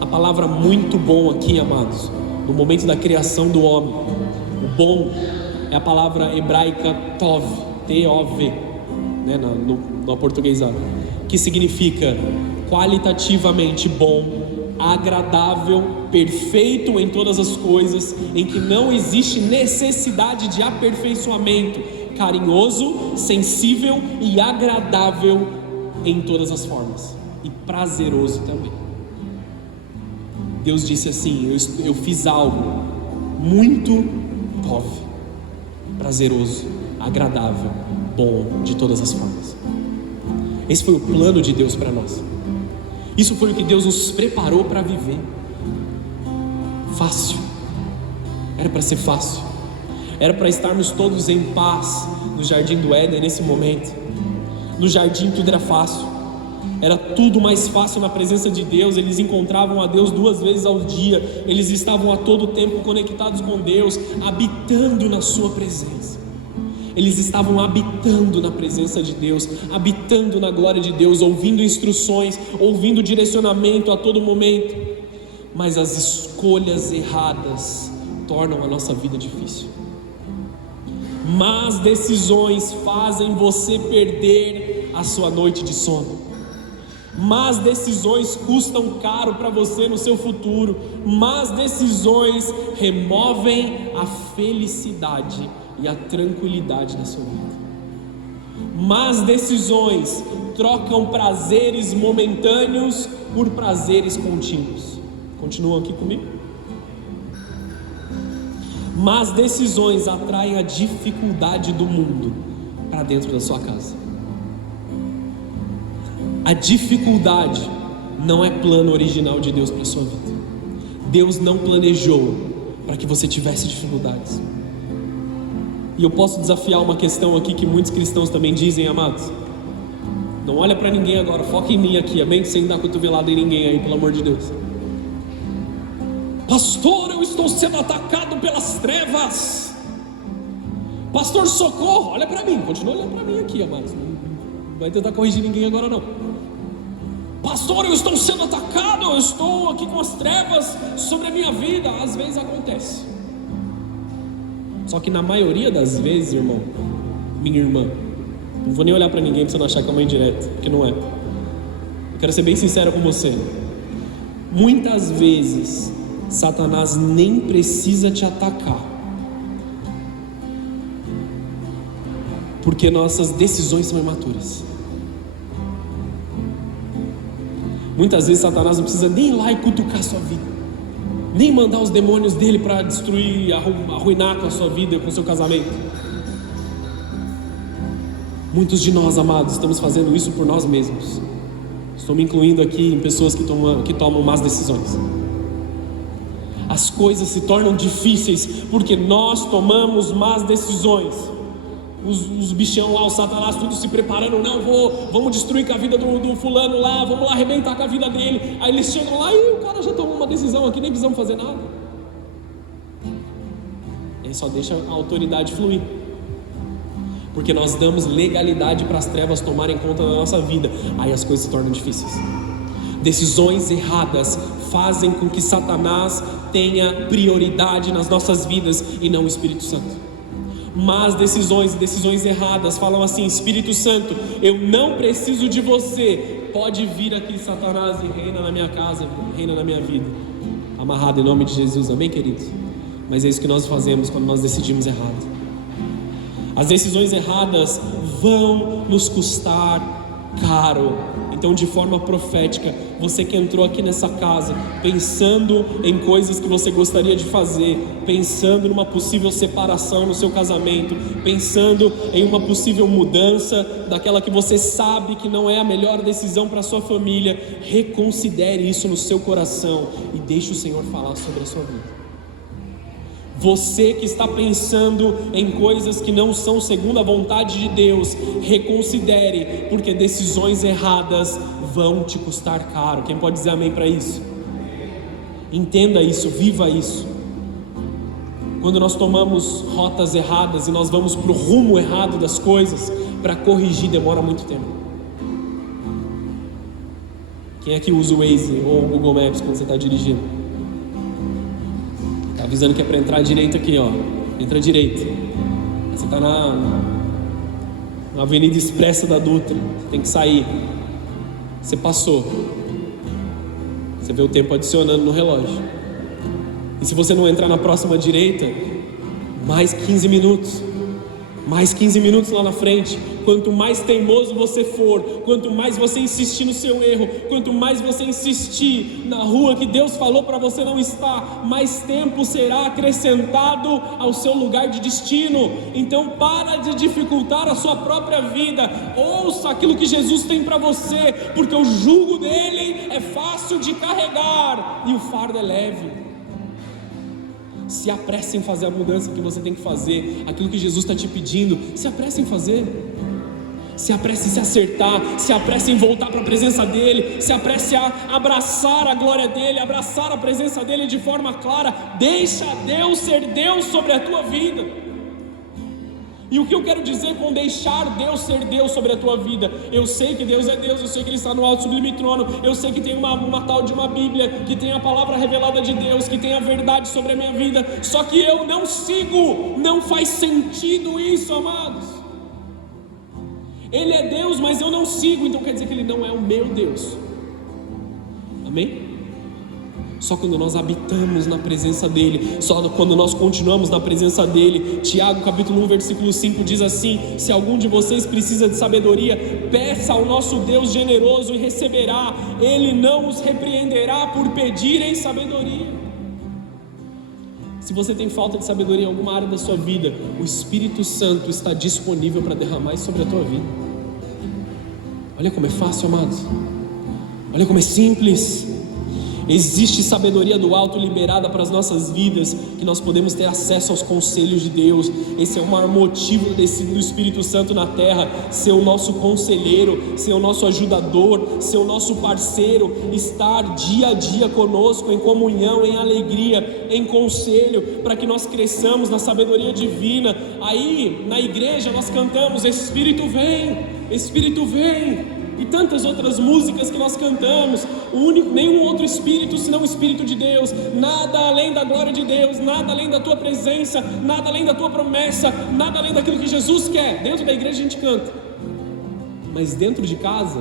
A palavra muito bom aqui, amados, no momento da criação do homem, O bom é a palavra hebraica tov, T-O-V, né, no aportuguesado, que significa qualitativamente bom, agradável, perfeito em todas as coisas, em que não existe necessidade de aperfeiçoamento, carinhoso, sensível e agradável em todas as formas, e prazeroso também. Deus disse assim: eu fiz algo muito tov, prazeroso, agradável, bom de todas as formas. Esse foi o plano de Deus para nós. Isso foi o que Deus nos preparou para viver. Fácil. Era para ser fácil. Era para estarmos todos em paz no jardim do Éden nesse momento. No jardim tudo era fácil. Era tudo mais fácil na presença de Deus. Eles encontravam a Deus 2 vezes ao dia. Eles estavam a todo tempo conectados com Deus, habitando na sua presença. Eles estavam habitando na presença de Deus, habitando na glória de Deus, ouvindo instruções, ouvindo direcionamento a todo momento. Mas as escolhas erradas tornam a nossa vida difícil. Más decisões fazem você perder a sua noite de sono. Más decisões custam caro para você no seu futuro. Más decisões removem a felicidade e a tranquilidade da sua vida. Más decisões trocam prazeres momentâneos por prazeres contínuos. Continuam aqui comigo? Más decisões atraem a dificuldade do mundo para dentro da sua casa. A dificuldade não é plano original de Deus para a sua vida. Deus não planejou para que você tivesse dificuldades. E eu posso desafiar uma questão aqui que muitos cristãos também dizem, amados. Não olha para ninguém agora, foca em mim aqui, amém? Sem dar cotovelada em ninguém aí, pelo amor de Deus. Pastor, eu estou sendo atacado pelas trevas. Pastor, socorro, olha para mim, continua olhando para mim aqui, amados. Não vai tentar corrigir ninguém agora não. Pastor, eu estou sendo atacado, eu estou aqui com as trevas sobre a minha vida. Às vezes acontece. Só que na maioria das vezes, irmão, minha irmã, não vou nem olhar para ninguém para você não achar que é uma indireta, porque não é. Eu quero ser bem sincero com você. Muitas vezes Satanás nem precisa te atacar, porque nossas decisões são imaturas. Muitas vezes Satanás não precisa nem ir lá e cutucar a sua vida, nem mandar os demônios dele para destruir, arruinar com a sua vida, com o seu casamento. Muitos de nós, amados, estamos fazendo isso por nós mesmos. Estou me incluindo aqui em pessoas que tomam más decisões. As coisas se tornam difíceis porque nós tomamos más decisões. Os bichão lá, o Satanás, tudo se preparando. Não, vamos destruir com a vida do fulano lá, vamos lá arrebentar com a vida dele. Aí eles chegam lá e o cara já tomou uma decisão aqui, nem precisamos fazer nada. Ele só deixa a autoridade fluir, porque nós damos legalidade para as trevas tomarem conta da nossa vida. Aí as coisas se tornam difíceis. Decisões erradas fazem com que Satanás tenha prioridade nas nossas vidas e não o Espírito Santo. Mas decisões erradas falam assim: Espírito Santo, eu não preciso de você, pode vir aqui Satanás e reina na minha casa, reina na minha vida. Amarrado em nome de Jesus, amém, queridos? Mas é isso que nós fazemos quando nós decidimos errado. As decisões erradas vão nos custar caro. Então, de forma profética, você que entrou aqui nessa casa pensando em coisas que você gostaria de fazer, pensando numa possível separação no seu casamento, pensando em uma possível mudança daquela que você sabe que não é a melhor decisão para a sua família, reconsidere isso no seu coração e deixe o Senhor falar sobre a sua vida. Você que está pensando em coisas que não são segundo a vontade de Deus, reconsidere, porque decisões erradas vão te custar caro. Quem pode dizer amém para isso? Entenda isso, viva isso. Quando nós tomamos rotas erradas e nós vamos para o rumo errado das coisas, para corrigir demora muito tempo. Quem é que usa o Waze ou o Google Maps quando você está dirigindo? Avisando que é para entrar à direita aqui, ó. entra à direita. Você está na Avenida Expressa da Dutra, você tem que sair. Você passou. Você vê o tempo adicionando no relógio. E se você não entrar na próxima direita, mais 15 minutos. Mais 15 minutos lá na frente. Quanto mais teimoso você for, quanto mais você insistir no seu erro, quanto mais você insistir na rua que Deus falou para você não estar, mais tempo será acrescentado ao seu lugar de destino. Então para de dificultar a sua própria vida. Ouça aquilo que Jesus tem para você, porque o jugo dele é fácil de carregar e o fardo é leve. Se apresse em fazer a mudança que você tem que fazer, aquilo que Jesus está te pedindo, se apresse em fazer. Se apresse em se acertar, se apresse em voltar para a presença dEle, se apresse a abraçar a glória dEle, abraçar a presença dEle de forma clara. Deixa Deus ser Deus sobre a tua vida. E o que eu quero dizer com deixar Deus ser Deus sobre a tua vida? Eu sei que Deus é Deus, eu sei que Ele está no alto sublime trono, eu sei que tem uma tal de uma Bíblia, que tem a palavra revelada de Deus, que tem a verdade sobre a minha vida, só que eu não sigo, não faz sentido isso, amados. Ele é Deus, mas eu não sigo, então quer dizer que Ele não é o meu Deus. Amém? Só quando nós habitamos na presença dEle, só quando nós continuamos na presença dEle. Tiago capítulo 1 versículo 5 diz assim: se algum de vocês precisa de sabedoria, peça ao nosso Deus generoso e receberá. Ele não os repreenderá por pedirem sabedoria. Se você tem falta de sabedoria em alguma área da sua vida, o Espírito Santo está disponível para derramar isso sobre a tua vida. Olha como é fácil, amados. Olha como é simples. Existe sabedoria do alto liberada para as nossas vidas, que nós podemos ter acesso aos conselhos de Deus. Esse é o maior motivo do Espírito Santo na terra: ser o nosso conselheiro, ser o nosso ajudador, ser o nosso parceiro, estar dia a dia conosco em comunhão, em alegria, em conselho, para que nós cresçamos na sabedoria divina. Aí na igreja nós cantamos: Espírito vem, Espírito vem, e tantas outras músicas que nós cantamos. Nenhum outro Espírito senão o Espírito de Deus. Nada além da glória de Deus, nada além da tua presença, nada além da tua promessa, nada além daquilo que Jesus quer. Dentro da igreja a gente canta, mas dentro de casa,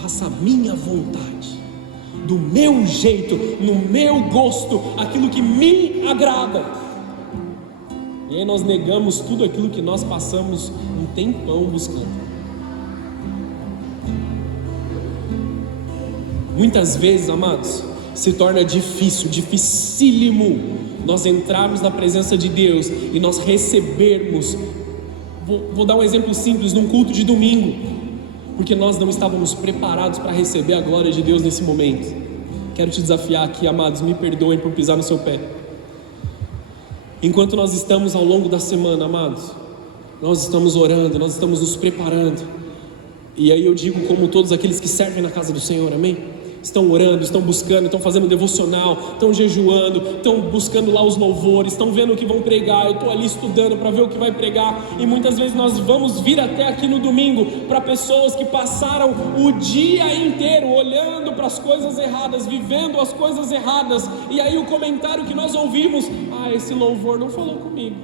faça a minha vontade, do meu jeito, no meu gosto, aquilo que me agrada. E aí nós negamos tudo aquilo que nós passamos um tempão buscando. Muitas vezes, amados, se torna dificílimo nós entrarmos na presença de Deus e nós recebermos. Vou dar um exemplo simples: num culto de domingo, porque nós não estávamos preparados para receber a glória de Deus nesse momento. Quero te desafiar aqui, amados, me perdoem por pisar no seu pé. Enquanto nós estamos ao longo da semana, amados, nós estamos orando, nós estamos nos preparando. E aí eu digo, como todos aqueles que servem na casa do Senhor, amém? Estão orando, estão buscando, estão fazendo devocional, estão jejuando, estão buscando lá os louvores, estão vendo o que vão pregar. Eu estou ali estudando para ver o que vai pregar. E muitas vezes nós vamos vir até aqui no domingo para pessoas que passaram o dia inteiro olhando para as coisas erradas, vivendo as coisas erradas. E aí o comentário que nós ouvimos: esse louvor não falou comigo.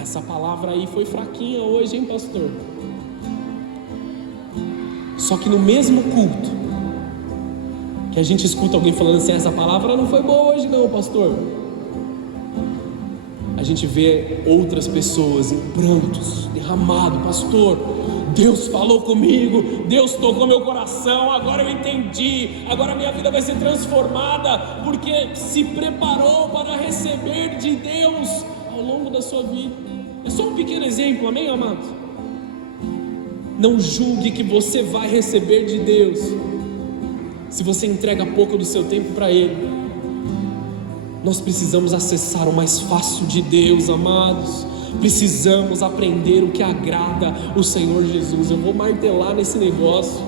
Essa palavra aí foi fraquinha hoje, hein, pastor? Só que no mesmo culto que a gente escuta alguém falando assim: essa palavra não foi boa hoje não, pastor, a gente vê outras pessoas em prantos, derramado: pastor, Deus falou comigo, Deus tocou meu coração, agora eu entendi, agora minha vida vai ser transformada, porque se preparou para receber de Deus ao longo da sua vida. É só um pequeno exemplo, amém, amados? Não julgue que você vai receber de Deus se você entrega pouco do seu tempo para Ele. Nós precisamos acessar o mais fácil de Deus, amados. Precisamos aprender o que agrada o Senhor Jesus. Eu vou martelar nesse negócio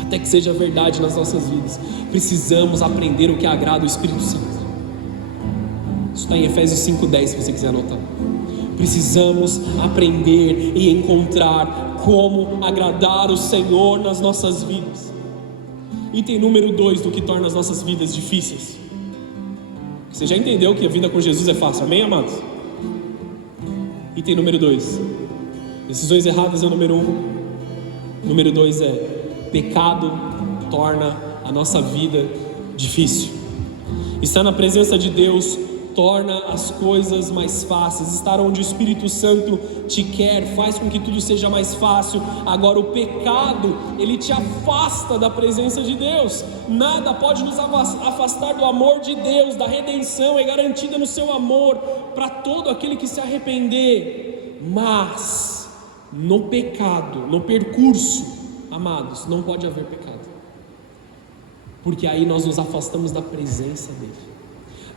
até que seja verdade nas nossas vidas. Precisamos aprender o que agrada o Espírito Santo. Isso está em Efésios 5:10, se você quiser anotar. Precisamos aprender e encontrar como agradar o Senhor nas nossas vidas. Item número 2 do que torna as nossas vidas difíceis: Você já entendeu que a vida com Jesus é fácil, amém, amados? Item número 2. Decisões erradas é o número 1. Número 2 é: pecado torna a nossa vida difícil. Estar na presença de Deus torna as coisas mais fáceis. Estar onde o Espírito Santo te quer faz com que tudo seja mais fácil. Agora, o pecado, ele te afasta da presença de Deus. Nada pode nos afastar do amor de Deus. Da redenção é garantida no seu amor para todo aquele que se arrepender. Mas no pecado, no percurso, amados, não pode haver pecado, porque aí nós nos afastamos da presença dele.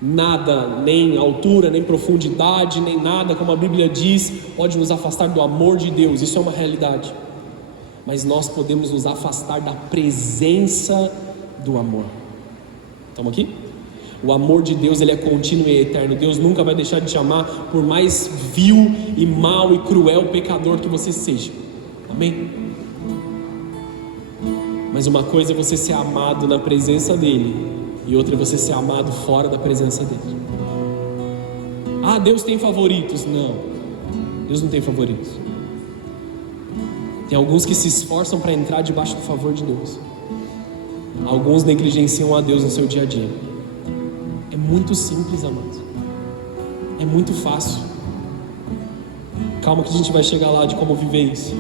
Nada, nem altura, nem profundidade, nem nada, como a Bíblia diz, pode nos afastar do amor de Deus. Isso é uma realidade. Mas nós podemos nos afastar da presença do amor. Estamos aqui? O amor de Deus, ele é contínuo e eterno. Deus nunca vai deixar de te amar, por mais vil e mau e cruel pecador que você seja. Amém? Mas uma coisa é você ser amado na presença dele, e outra é você ser amado fora da presença dele. Ah, Deus tem favoritos. Não, Deus não tem favoritos. Tem alguns que se esforçam para entrar debaixo do favor de Deus. Alguns negligenciam a Deus no seu dia a dia. É muito simples, amados. É muito fácil. Calma que a gente vai chegar lá de como viver isso.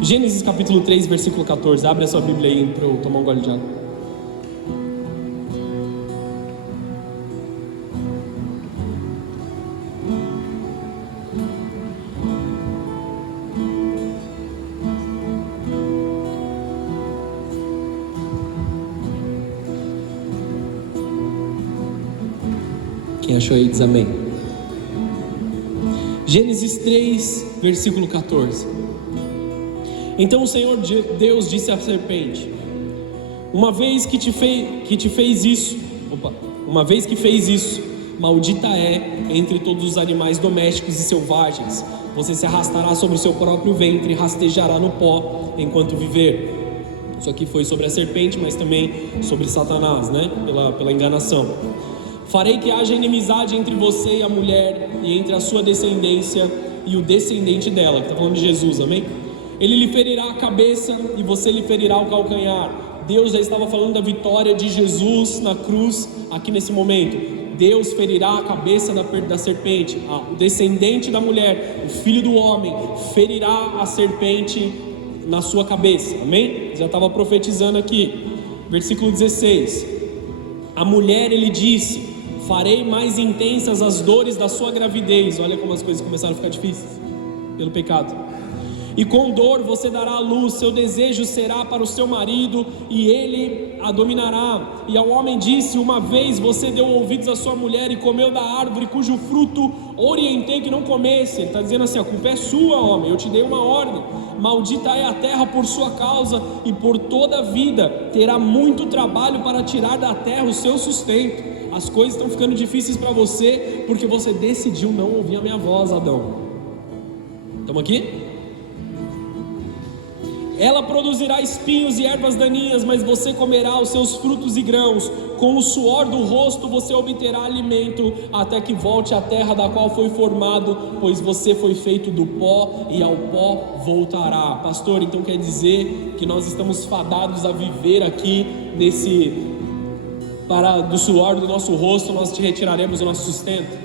Gênesis capítulo 3, versículo 14. Abre a sua Bíblia aí para eu tomar um gole de água. Quem achou aí diz amém. Gênesis 3, versículo 14. Então o Senhor Deus disse à serpente: uma vez que fez isso, maldita é entre todos os animais domésticos e selvagens. Você se arrastará sobre o seu próprio ventre e rastejará no pó enquanto viver. Isso aqui foi sobre a serpente, mas também sobre Satanás, né? Pela enganação. Farei que haja inimizade entre você e a mulher, e entre a sua descendência e o descendente dela, que está falando de Jesus, amém? Ele lhe ferirá a cabeça e você lhe ferirá o calcanhar. Deus já estava falando da vitória de Jesus na cruz aqui nesse momento. Deus ferirá a cabeça da serpente. O descendente da mulher, o filho do homem, ferirá a serpente na sua cabeça, amém? Já estava profetizando aqui. Versículo 16. A mulher, ele disse: farei mais intensas as dores da sua gravidez. Olha como as coisas começaram a ficar difíceis pelo pecado. E com dor você dará à luz, seu desejo será para o seu marido, e ele a dominará. E ao homem disse: uma vez você deu ouvidos à sua mulher e comeu da árvore cujo fruto orientei que não comesse. Ele está dizendo assim: a culpa é sua, homem, eu te dei uma ordem. Maldita é a terra por sua causa, e por toda a vida terá muito trabalho para tirar da terra o seu sustento. As coisas estão ficando difíceis para você, porque você decidiu não ouvir a minha voz, Adão. Estamos aqui? Ela produzirá espinhos e ervas daninhas, mas você comerá os seus frutos e grãos. Com o suor do rosto você obterá alimento, até que volte à terra da qual foi formado, pois você foi feito do pó e ao pó voltará. Pastor, então quer dizer que nós estamos fadados a viver aqui do suor do nosso rosto nós te retiraremos o nosso sustento?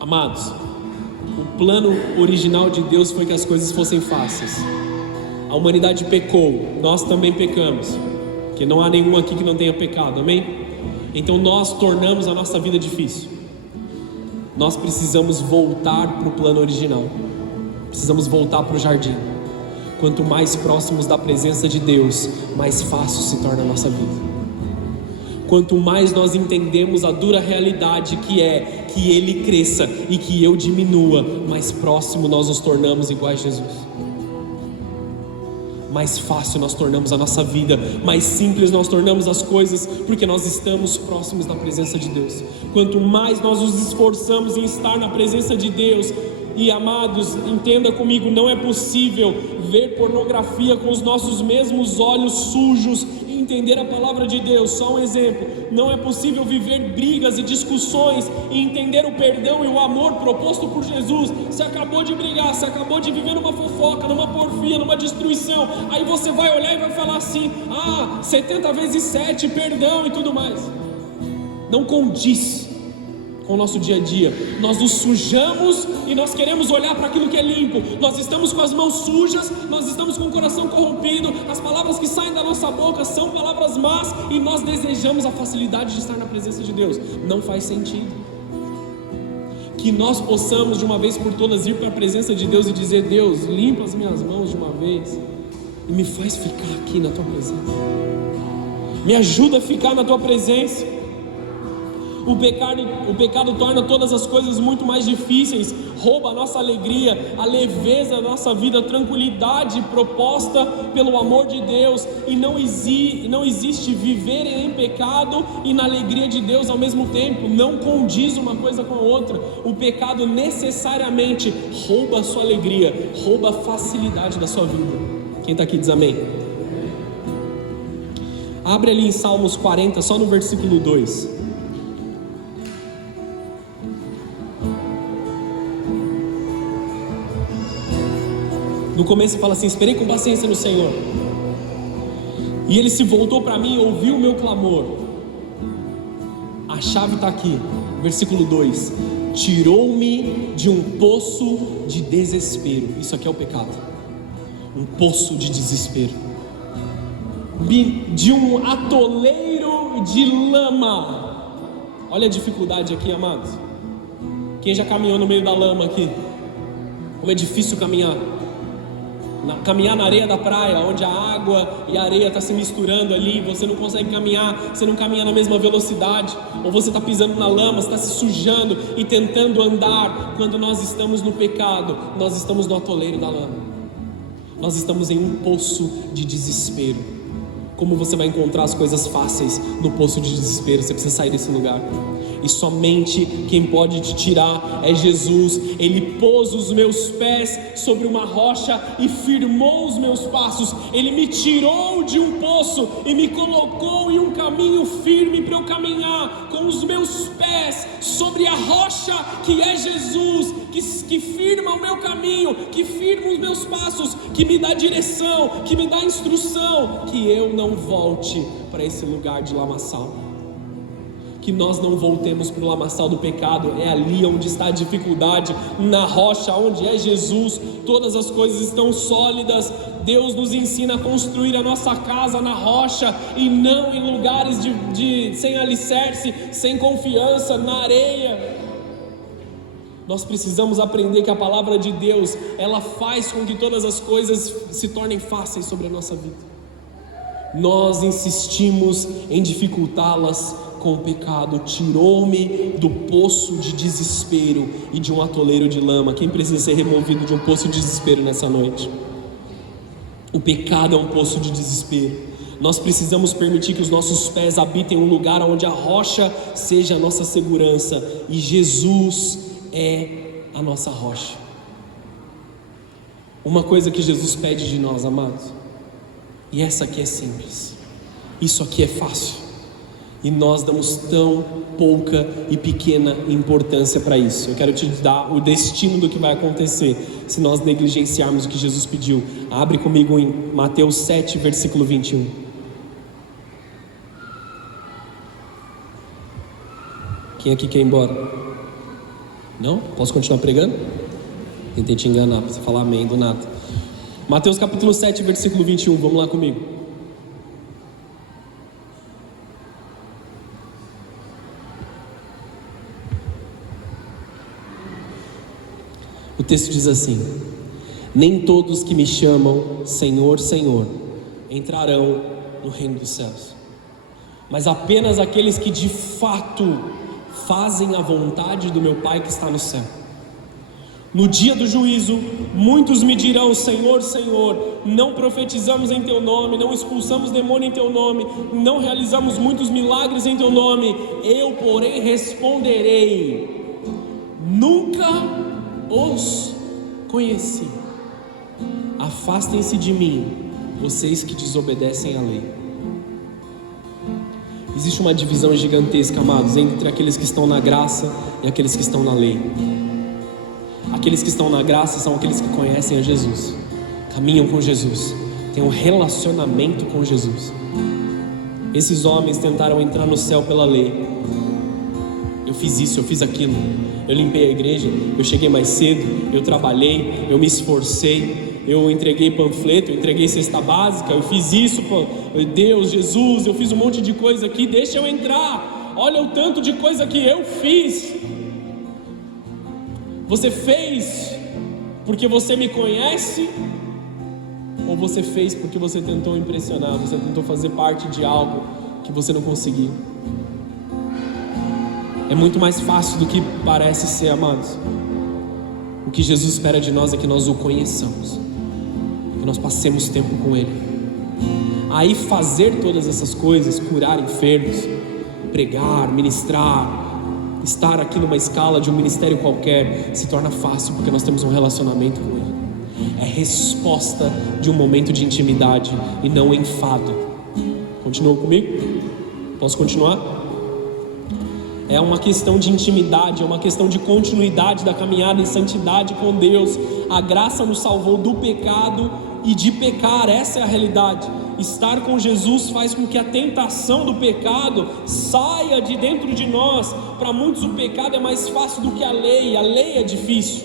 Amados, o plano original de Deus foi que as coisas fossem fáceis. A humanidade pecou, nós também pecamos, porque não há nenhum aqui que não tenha pecado, amém? Então nós tornamos a nossa vida difícil. Nós precisamos voltar para o plano original, precisamos voltar para o jardim. Quanto mais próximos da presença de Deus, mais fácil se torna a nossa vida. Quanto mais nós entendemos a dura realidade que é que Ele cresça e que eu diminua, mais próximo nós nos tornamos iguais a Jesus. Mais fácil nós tornamos a nossa vida, mais simples nós tornamos as coisas, porque nós estamos próximos da presença de Deus. Quanto mais nós nos esforçamos em estar na presença de Deus, e amados, entenda comigo, não é possível ver pornografia com os nossos mesmos olhos sujos, entender a palavra de Deus. Só um exemplo: não é possível viver brigas e discussões e entender o perdão e o amor proposto por Jesus. Você acabou de brigar, você acabou de viver numa fofoca, numa porfia, numa destruição. Aí você vai olhar e vai falar assim: 70 vezes 7, perdão e tudo mais. Não condiz com o nosso dia a dia. Nós nos sujamos e nós queremos olhar para aquilo que é limpo. Nós estamos com as mãos sujas, nós estamos com o coração corrompido, as palavras que saem da nossa boca são palavras más e nós desejamos a facilidade de estar na presença de Deus. Não faz sentido. Que nós possamos de uma vez por todas ir para a presença de Deus e dizer: Deus, limpa as minhas mãos de uma vez e me faz ficar aqui na tua presença. Me ajuda a ficar na tua presença. O pecado torna todas as coisas muito mais difíceis, rouba a nossa alegria, a leveza da nossa vida, a tranquilidade proposta pelo amor de Deus. E não existe viver em pecado e na alegria de Deus ao mesmo tempo. Não condiz uma coisa com a outra. O pecado necessariamente rouba a sua alegria, rouba a facilidade da sua vida. Quem está aqui diz amém. Abre ali em Salmos 40, só no versículo 2. No começo fala assim: esperei com paciência no Senhor, e Ele se voltou para mim e ouviu o meu clamor. A chave está aqui, versículo 2: tirou-me de um poço de desespero. Isso aqui é o pecado, um poço de desespero, de um atoleiro de lama. Olha a dificuldade aqui, amados. Quem já caminhou no meio da lama aqui? Como é difícil caminhar na areia da praia, onde a água e a areia está se misturando ali. Você não consegue caminhar, você não caminha na mesma velocidade, ou você está pisando na lama, você está se sujando e tentando andar. Quando nós estamos no pecado, nós estamos no atoleiro da lama, nós estamos em um poço de desespero. Como você vai encontrar as coisas fáceis no poço de desespero? Você precisa sair desse lugar. E somente quem pode te tirar é Jesus. Ele pôs os meus pés sobre uma rocha e firmou os meus passos. Ele me tirou de um poço e me colocou em um caminho firme para eu caminhar com os meus pés sobre a rocha que é Jesus, que firma o meu caminho, que firma os meus passos, que me dá direção, que me dá instrução, que eu não volte para esse lugar de lamaçal. Que nós não voltemos para o lamaçal do pecado. É ali onde está a dificuldade, na rocha onde é Jesus. Todas as coisas estão sólidas. Deus nos ensina a construir a nossa casa na rocha e não em lugares sem alicerce, sem confiança, na areia. Nós precisamos aprender que a palavra de Deus, ela faz com que todas as coisas se tornem fáceis sobre a nossa vida. Nós insistimos em dificultá-las com o pecado. Tirou-me do poço de desespero e de um atoleiro de lama. Quem precisa ser removido de um poço de desespero nessa noite? O pecado é um poço de desespero. Nós precisamos permitir que os nossos pés habitem um lugar onde a rocha seja a nossa segurança, e Jesus é a nossa rocha. Uma coisa que Jesus pede de nós, amados, e essa aqui é simples, isso aqui é fácil, e nós damos tão pouca e pequena importância para isso. Eu quero te dar o destino do que vai acontecer se nós negligenciarmos o que Jesus pediu. Abre comigo em Mateus 7, versículo 21. Quem aqui quer ir embora? Não? Posso continuar pregando? Tentei te enganar, para você falar amém do nada. Mateus capítulo 7, versículo 21, vamos lá comigo. O texto diz assim: nem todos que me chamam Senhor, Senhor entrarão no reino dos céus, mas apenas aqueles que de fato fazem a vontade do meu Pai que está no céu. No dia do juízo, muitos me dirão: Senhor, Senhor, não profetizamos em Teu nome, não expulsamos demônio em Teu nome, não realizamos muitos milagres em Teu nome. Eu, porém, responderei: nunca os conheci. Afastem-se de mim, vocês que desobedecem à lei. Existe uma divisão gigantesca, amados, entre aqueles que estão na graça e aqueles que estão na lei. Aqueles que estão na graça são aqueles que conhecem a Jesus, caminham com Jesus, têm um relacionamento com Jesus. Esses homens tentaram entrar no céu pela lei. Eu fiz isso, eu fiz aquilo, eu limpei a igreja, eu cheguei mais cedo, eu trabalhei, eu me esforcei, eu entreguei panfleto, eu entreguei cesta básica, eu fiz isso, Deus, Jesus, eu fiz um monte de coisa aqui, deixa eu entrar, olha o tanto de coisa que eu fiz. Você fez porque você me conhece, ou você fez porque você tentou impressionar, você tentou fazer parte de algo que você não conseguiu? É muito mais fácil do que parece ser, amados. O que Jesus espera de nós é que nós o conheçamos, que nós passemos tempo com Ele. Aí fazer todas essas coisas, curar enfermos, pregar, ministrar, estar aqui numa escala de um ministério qualquer, se torna fácil porque nós temos um relacionamento com Ele. É resposta de um momento de intimidade e não enfado. Continua comigo? Posso continuar? É uma questão de intimidade, é uma questão de continuidade da caminhada em santidade com Deus. A graça nos salvou do pecado e de pecar, essa é a realidade. Estar com Jesus faz com que a tentação do pecado saia de dentro de nós. Para muitos o pecado é mais fácil do que a lei é difícil.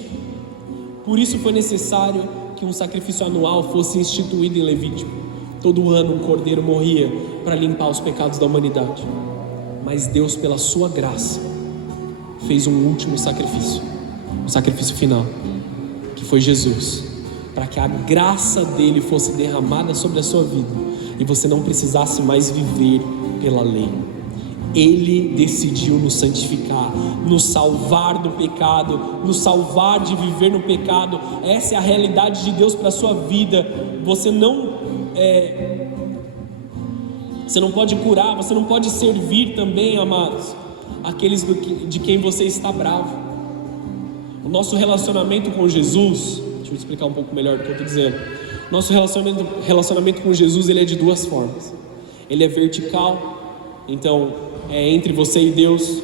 Por isso foi necessário que um sacrifício anual fosse instituído em Levítico. Todo ano um cordeiro morria para limpar os pecados da humanidade. Mas Deus, pela sua graça, fez um último sacrifício, o sacrifício final, que foi Jesus, para que a graça dele fosse derramada sobre a sua vida e você não precisasse mais viver pela lei. Ele decidiu nos santificar, nos salvar do pecado, nos salvar de viver no pecado. Essa é a realidade de Deus para a sua vida. Você não pode curar, você não pode servir também, amados, aqueles de quem você está bravo. O nosso relacionamento com Jesus, deixa eu explicar um pouco melhor o que eu estou dizendo. Nosso relacionamento com Jesus, ele é de duas formas. Ele é vertical, então é entre você e Deus,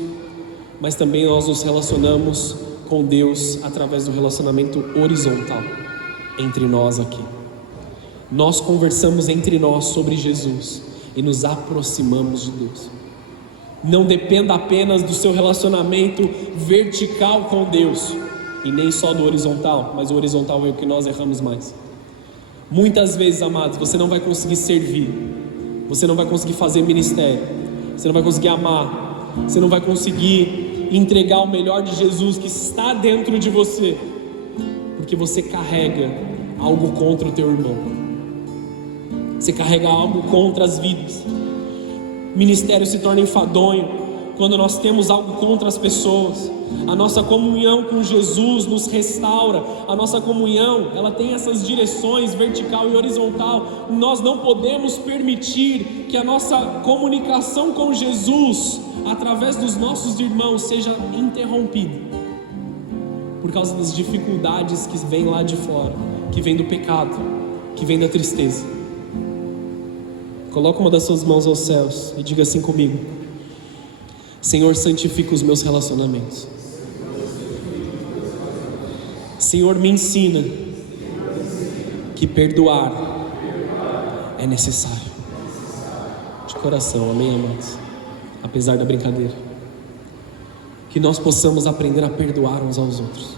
mas também nós nos relacionamos com Deus através do relacionamento horizontal, entre nós aqui. Nós conversamos entre nós sobre Jesus e nos aproximamos de Deus. Não dependa apenas do seu relacionamento vertical com Deus, e nem só do horizontal, mas o horizontal é o que nós erramos mais. Muitas vezes, amados, você não vai conseguir servir, você não vai conseguir fazer ministério, você não vai conseguir amar, você não vai conseguir entregar o melhor de Jesus que está dentro de você, porque você carrega algo contra o teu irmão, você carrega algo contra as vidas. Ministério se torna enfadonho quando nós temos algo contra as pessoas. A nossa comunhão com Jesus nos restaura. A nossa comunhão, ela tem essas direções vertical e horizontal. Nós não podemos permitir que a nossa comunicação com Jesus, através dos nossos irmãos, seja interrompida por causa das dificuldades que vêm lá de fora, que vêm do pecado, que vêm da tristeza. Coloca uma das suas mãos aos céus e diga assim comigo: Senhor, santifica os meus relacionamentos. Senhor, me ensina que perdoar é necessário. De coração, amém, amados? Apesar da brincadeira, que nós possamos aprender a perdoar uns aos outros,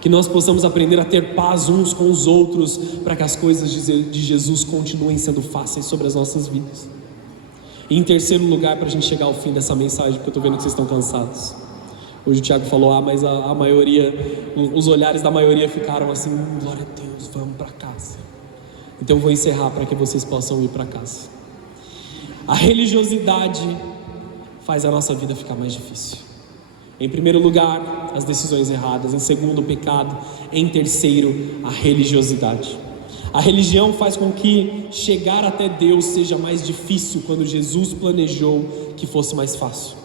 que nós possamos aprender a ter paz uns com os outros, para que as coisas de Jesus continuem sendo fáceis sobre as nossas vidas. E em terceiro lugar, para a gente chegar ao fim dessa mensagem, porque eu estou vendo que vocês estão cansados. Hoje o Tiago falou, mas a maioria, os olhares da maioria ficaram assim, glória a Deus, vamos para casa. Então eu vou encerrar para que vocês possam ir para casa. A religiosidade faz a nossa vida ficar mais difícil. Em primeiro lugar, as decisões erradas. Em segundo, o pecado. Em terceiro, a religiosidade. A religião faz com que chegar até Deus seja mais difícil, quando Jesus planejou que fosse mais fácil.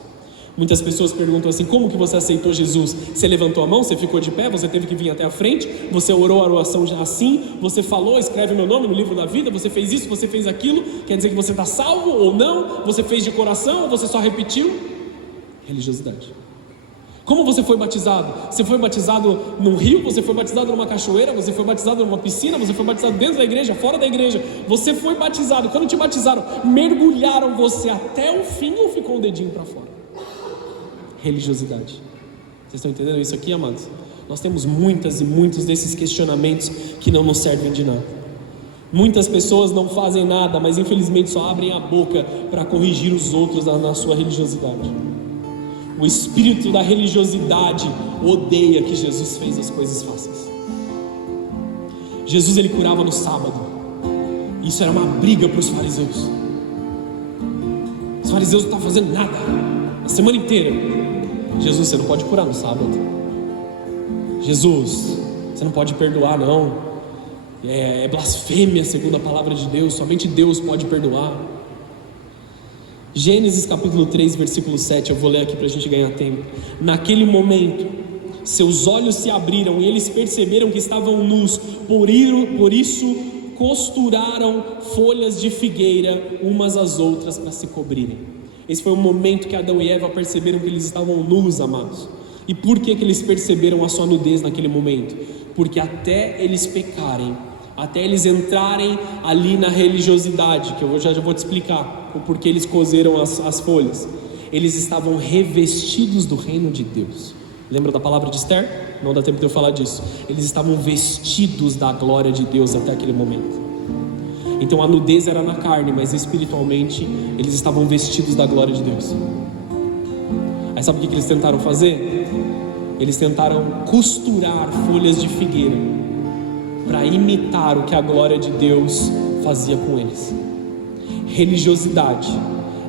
Muitas pessoas perguntam assim: como que você aceitou Jesus? Você levantou a mão, você ficou de pé, você teve que vir até a frente, você orou a oração assim, você falou, escreve meu nome no livro da vida, você fez isso, você fez aquilo, quer dizer que você está salvo ou não? Você fez de coração ou você só repetiu? Religiosidade. Como você foi batizado? Você foi batizado num rio? Você foi batizado numa cachoeira? Você foi batizado numa piscina? Você foi batizado dentro da igreja? Fora da igreja? Você foi batizado, quando te batizaram, mergulharam você até o fim ou ficou o dedinho para fora? Religiosidade. Vocês estão entendendo isso aqui, amados? Nós temos muitas e muitos desses questionamentos que não nos servem de nada. Muitas pessoas não fazem nada, mas infelizmente só abrem a boca para corrigir os outros na sua religiosidade. O espírito da religiosidade odeia que Jesus fez as coisas fáceis. Jesus, ele curava no sábado. Isso era uma briga para os fariseus. Os fariseus não estavam fazendo nada a semana inteira. Jesus, você não pode curar no sábado. Jesus, você não pode perdoar não. É blasfêmia segundo a palavra de Deus. Somente Deus pode perdoar. Gênesis capítulo 3, versículo 7, eu vou ler aqui para a gente ganhar tempo. Naquele momento, seus olhos se abriram e eles perceberam que estavam nus, por isso costuraram folhas de figueira umas às outras para se cobrirem. Esse foi o momento que Adão e Eva perceberam que eles estavam nus, amados. E por que eles perceberam a sua nudez naquele momento? Porque até eles pecarem, até eles entrarem ali na religiosidade, que eu já vou te explicar o porquê eles coseram as folhas, eles estavam revestidos do reino de Deus. Lembra da palavra de Esther? Não dá tempo de eu falar disso. Eles estavam vestidos da glória de Deus até aquele momento. Então a nudez era na carne, mas espiritualmente eles estavam vestidos da glória de Deus. Aí sabe o que eles tentaram fazer? Eles tentaram costurar folhas de figueira para imitar o que a glória de Deus fazia com eles. Religiosidade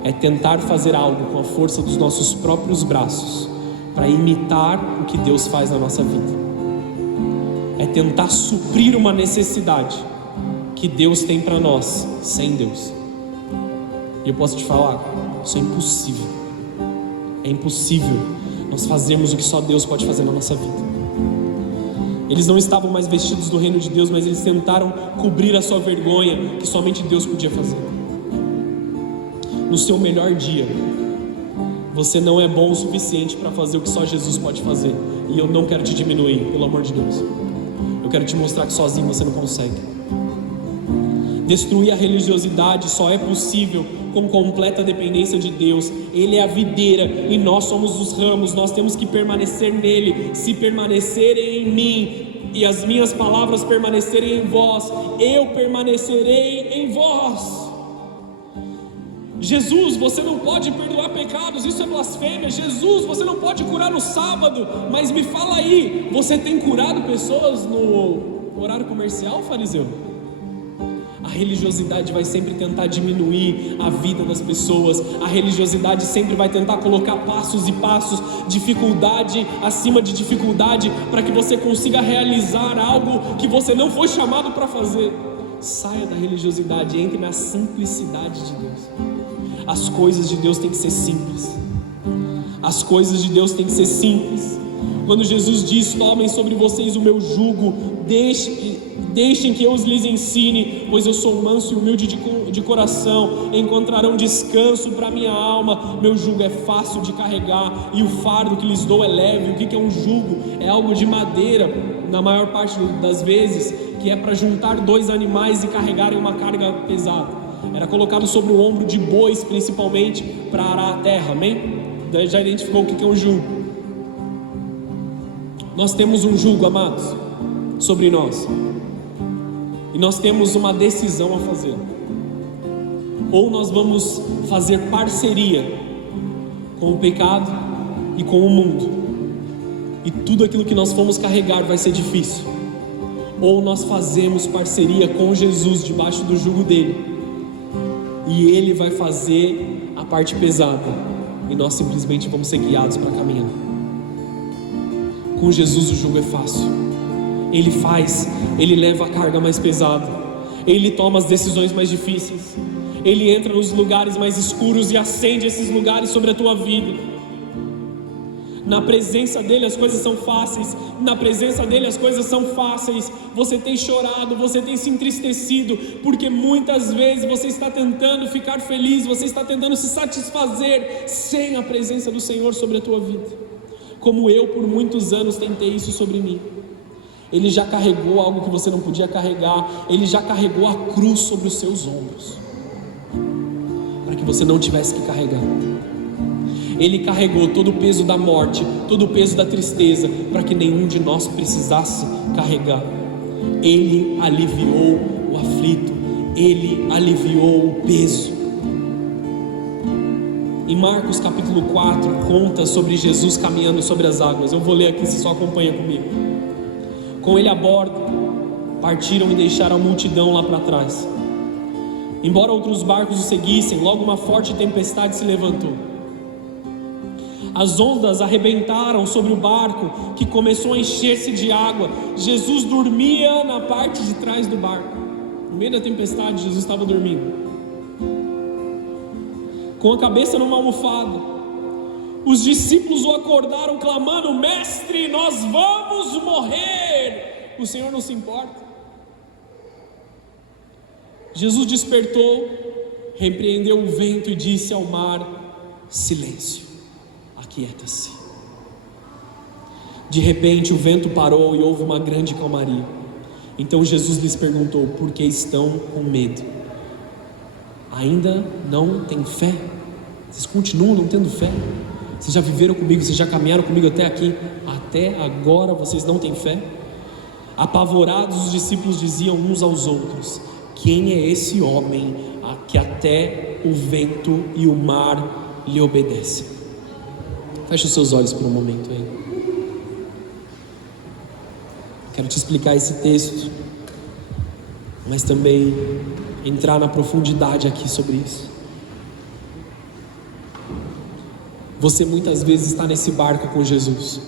é tentar fazer algo com a força dos nossos próprios braços para imitar o que Deus faz na nossa vida. É tentar suprir uma necessidade que Deus tem para nós sem Deus. E eu posso te falar, isso é impossível. É impossível nós fazermos o que só Deus pode fazer na nossa vida. Eles não estavam mais vestidos do reino de Deus, mas eles tentaram cobrir a sua vergonha, que somente Deus podia fazer. No seu melhor dia, você não é bom o suficiente para fazer o que só Jesus pode fazer. E eu não quero te diminuir, pelo amor de Deus. Eu quero te mostrar que sozinho você não consegue. Destruir a religiosidade só é possível com completa dependência de Deus. Ele é a videira e nós somos os ramos. Nós temos que permanecer nele. Se permanecerem em mim e as minhas palavras permanecerem em vós, eu permanecerei em vós. Jesus, você não pode perdoar pecados, isso é blasfêmia. Jesus, você não pode curar no sábado. Mas me fala aí, você tem curado pessoas no horário comercial, fariseu? A religiosidade vai sempre tentar diminuir a vida das pessoas. A religiosidade sempre vai tentar colocar passos e passos, dificuldade acima de dificuldade, para que você consiga realizar algo que você não foi chamado para fazer. Saia da religiosidade, entre na simplicidade de Deus. As coisas de Deus têm que ser simples. As coisas de Deus têm que ser simples. Quando Jesus diz: tomem sobre vocês o meu jugo, deixem que eu lhes ensine, pois eu sou manso e humilde de coração, encontrarão descanso para a minha alma. Meu jugo é fácil de carregar e o fardo que lhes dou é leve. O que é um jugo? É algo de madeira, na maior parte das vezes, que é para juntar dois animais e carregarem uma carga pesada. Era colocado sobre o ombro de bois, principalmente, para arar a terra, amém? Já identificou o que é um jugo? Nós temos um jugo, amados, sobre nós. E nós temos uma decisão a fazer. Ou nós vamos fazer parceria com o pecado e com o mundo, e tudo aquilo que nós formos carregar vai ser difícil. Ou nós fazemos parceria com Jesus debaixo do jugo dele, e ele vai fazer a parte pesada, e nós simplesmente vamos ser guiados para caminhar. Com Jesus o jugo é fácil. Ele leva a carga mais pesada, ele toma as decisões mais difíceis, ele entra nos lugares mais escuros e acende esses lugares sobre a tua vida. Na presença dele as coisas são fáceis. Na presença dele as coisas são fáceis. Você tem chorado, você tem se entristecido, porque muitas vezes você está tentando ficar feliz, você está tentando se satisfazer sem a presença do Senhor sobre a tua vida. Como eu por muitos anos tentei isso sobre mim. Ele já carregou algo que você não podia carregar. Ele já carregou a cruz sobre os seus ombros, para que você não tivesse que carregar. Ele carregou todo o peso da morte, todo o peso da tristeza, para que nenhum de nós precisasse carregar. Ele aliviou o aflito, Ele aliviou o peso. Em Marcos capítulo 4 conta sobre Jesus caminhando sobre as águas. Eu vou ler aqui, você só acompanha comigo. Com ele a bordo, partiram e deixaram a multidão lá para trás. Embora outros barcos o seguissem, logo uma forte tempestade se levantou. As ondas arrebentaram sobre o barco, que começou a encher-se de água. Jesus dormia na parte de trás do barco. No meio da tempestade, Jesus estava dormindo, com a cabeça numa almofada. Os discípulos o acordaram clamando: Mestre, nós vamos morrer. O Senhor não se importa. Jesus despertou, repreendeu o vento e disse ao mar: silêncio, aquieta-se. De repente o vento parou e houve uma grande calmaria. Então Jesus lhes perguntou: por que estão com medo? Ainda não têm fé? Vocês continuam não tendo fé? Vocês já viveram comigo, vocês já caminharam comigo até aqui, até agora vocês não têm fé? Apavorados, os discípulos diziam uns aos outros: quem é esse homem que até o vento e o mar lhe obedecem? Feche os seus olhos por um momento aí. Quero te explicar esse texto, mas também entrar na profundidade aqui sobre isso. Você muitas vezes está nesse barco com Jesus,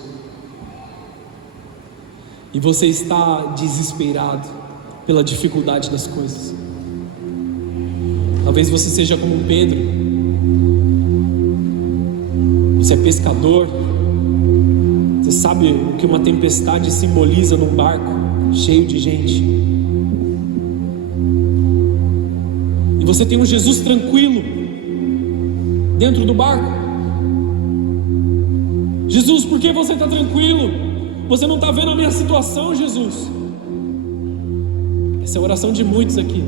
e você está desesperado pela dificuldade das coisas. Talvez você seja como Pedro. Você é pescador. Você sabe o que uma tempestade simboliza num barco cheio de gente. E você tem um Jesus tranquilo dentro do barco. Jesus, por que você está tranquilo? Você não está vendo a minha situação, Jesus? Essa é a oração de muitos aqui.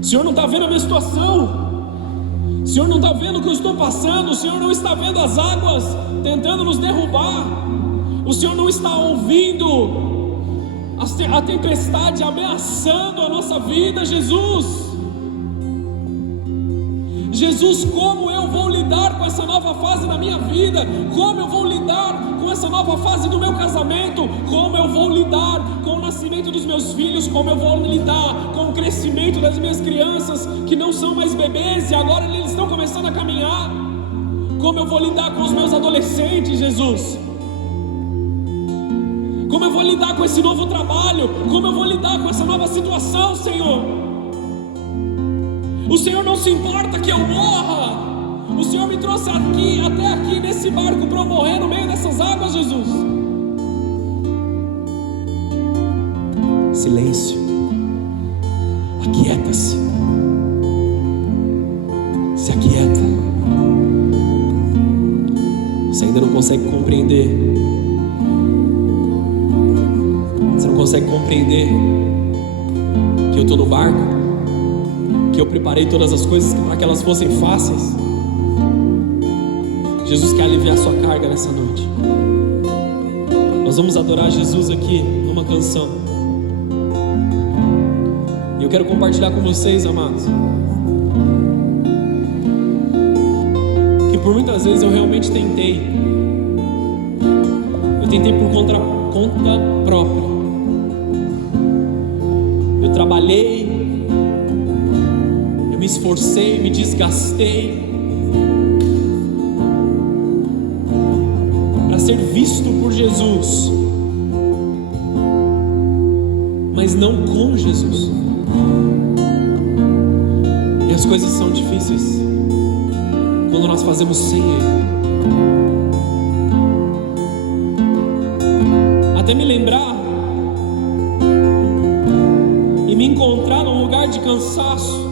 O Senhor não está vendo a minha situação? O Senhor não está vendo o que eu estou passando? O Senhor não está vendo as águas tentando nos derrubar? O Senhor não está ouvindo a tempestade ameaçando a nossa vida, Jesus? Jesus, como eu vou lidar com essa nova fase na minha vida? Como eu vou lidar com essa nova fase do meu casamento? Como eu vou lidar com o nascimento dos meus filhos? Como eu vou lidar com o crescimento das minhas crianças, que não são mais bebês e agora eles estão começando a caminhar? Como eu vou lidar com os meus adolescentes, Jesus? Como eu vou lidar com esse novo trabalho? Como eu vou lidar com essa nova situação, Senhor? O Senhor não se importa que eu morra. O Senhor me trouxe aqui, até aqui nesse barco, para eu morrer no meio dessas águas, Jesus. Silêncio. Aquieta-se. Se aquieta. Você ainda não consegue compreender. Você não consegue compreender que eu estou no barco, que eu preparei todas as coisas para que elas fossem fáceis. Jesus quer aliviar sua carga nessa noite. Nós vamos adorar Jesus aqui numa canção. E eu quero compartilhar com vocês, amados, que por muitas vezes eu realmente tentei. Eu tentei por conta própria. Eu trabalhei, me esforcei, me desgastei para ser visto por Jesus, mas não com Jesus. E as coisas são difíceis quando nós fazemos sem Ele. até me lembrar e me encontrar num lugar de cansaço,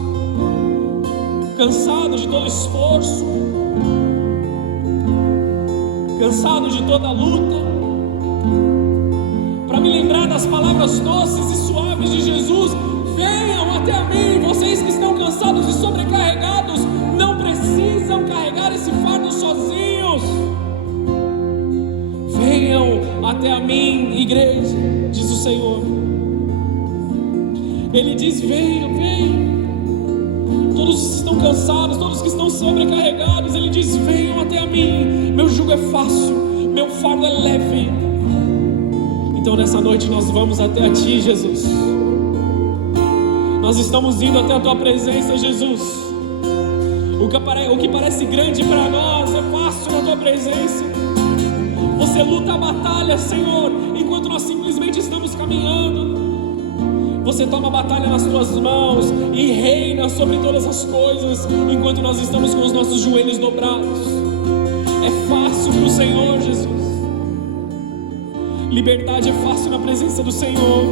cansado de todo esforço, cansado de toda luta, para me lembrar das palavras doces e suaves de Jesus: venham até a mim, vocês que estão cansados e sobrecarregados, não precisam carregar esse fardo sozinhos. Venham até a mim, igreja, diz o Senhor. Ele diz: venham, venham. Todos que estão cansados, todos que estão sobrecarregados, Ele diz: venham até a mim. Meu jugo é fácil, meu fardo é leve. Então nessa noite nós vamos até a Ti, Jesus. Nós estamos indo até a Tua presença, Jesus. O que parece grande para nós é fácil na Tua presença. Você luta a batalha, Senhor, enquanto nós simplesmente estamos caminhando. Você toma a batalha nas Tuas mãos e reina sobre todas as coisas, enquanto nós estamos com os nossos joelhos dobrados. É fácil para o Senhor, Jesus. Liberdade é fácil na presença do Senhor.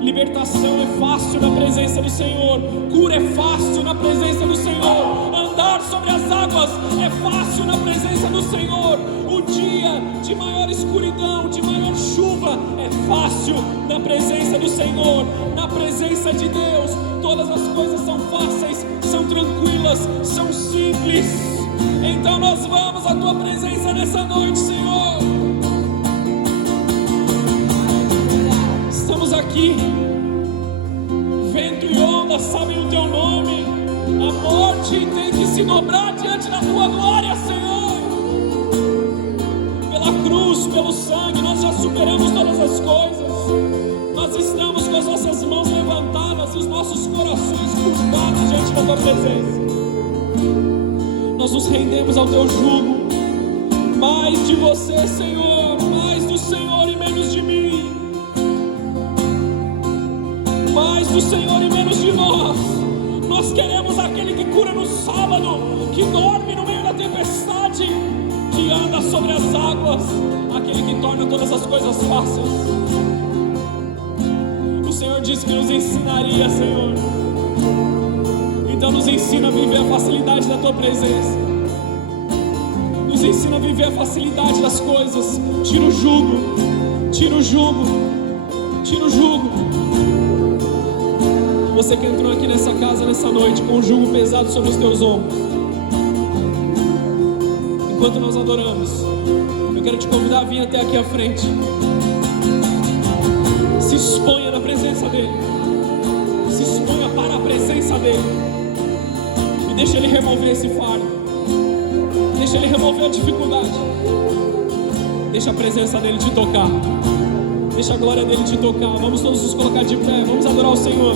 Libertação é fácil na presença do Senhor. Cura é fácil na presença do Senhor. Andar sobre as águas é fácil na presença do Senhor. O dia de maior escuridão, de maior chuva, é fácil na presença do Senhor. Na presença de Deus, todas as coisas são fáceis, são tranquilas, são simples. Então nós vamos à Tua presença nessa noite, Senhor. Estamos aqui, vento e onda sabem o Teu nome. A morte tem que se dobrar diante da Tua glória, Senhor. Pela cruz, pelo sangue, nós já superamos todas as coisas. Nós estamos com as nossas mãos levantadas e os nossos corações curvados diante da Tua presença. Nós nos rendemos ao Teu jugo. Mais de Você, Senhor, mais do Senhor e menos de mim. Mais do Senhor e menos de nós. Nós queremos aquele que cura no sábado, que dorme no meio da tempestade, que anda sobre as águas, aquele que torna todas as coisas fáceis. O Senhor disse que nos ensinaria, Senhor. Então nos ensina a viver a facilidade da Tua presença. Nos ensina a viver a facilidade das coisas. Tira o jugo, tira o jugo, tira o jugo. Você que entrou aqui nessa casa nessa noite com um jugo pesado sobre os teus ombros, enquanto nós adoramos, eu quero te convidar a vir até aqui à frente. Se exponha na presença dEle. Se exponha para a presença dEle. E deixa Ele remover esse fardo. Deixa Ele remover a dificuldade. Deixa a presença dEle te tocar. Deixa a glória dEle te tocar. Vamos todos nos colocar de pé. Vamos adorar o Senhor.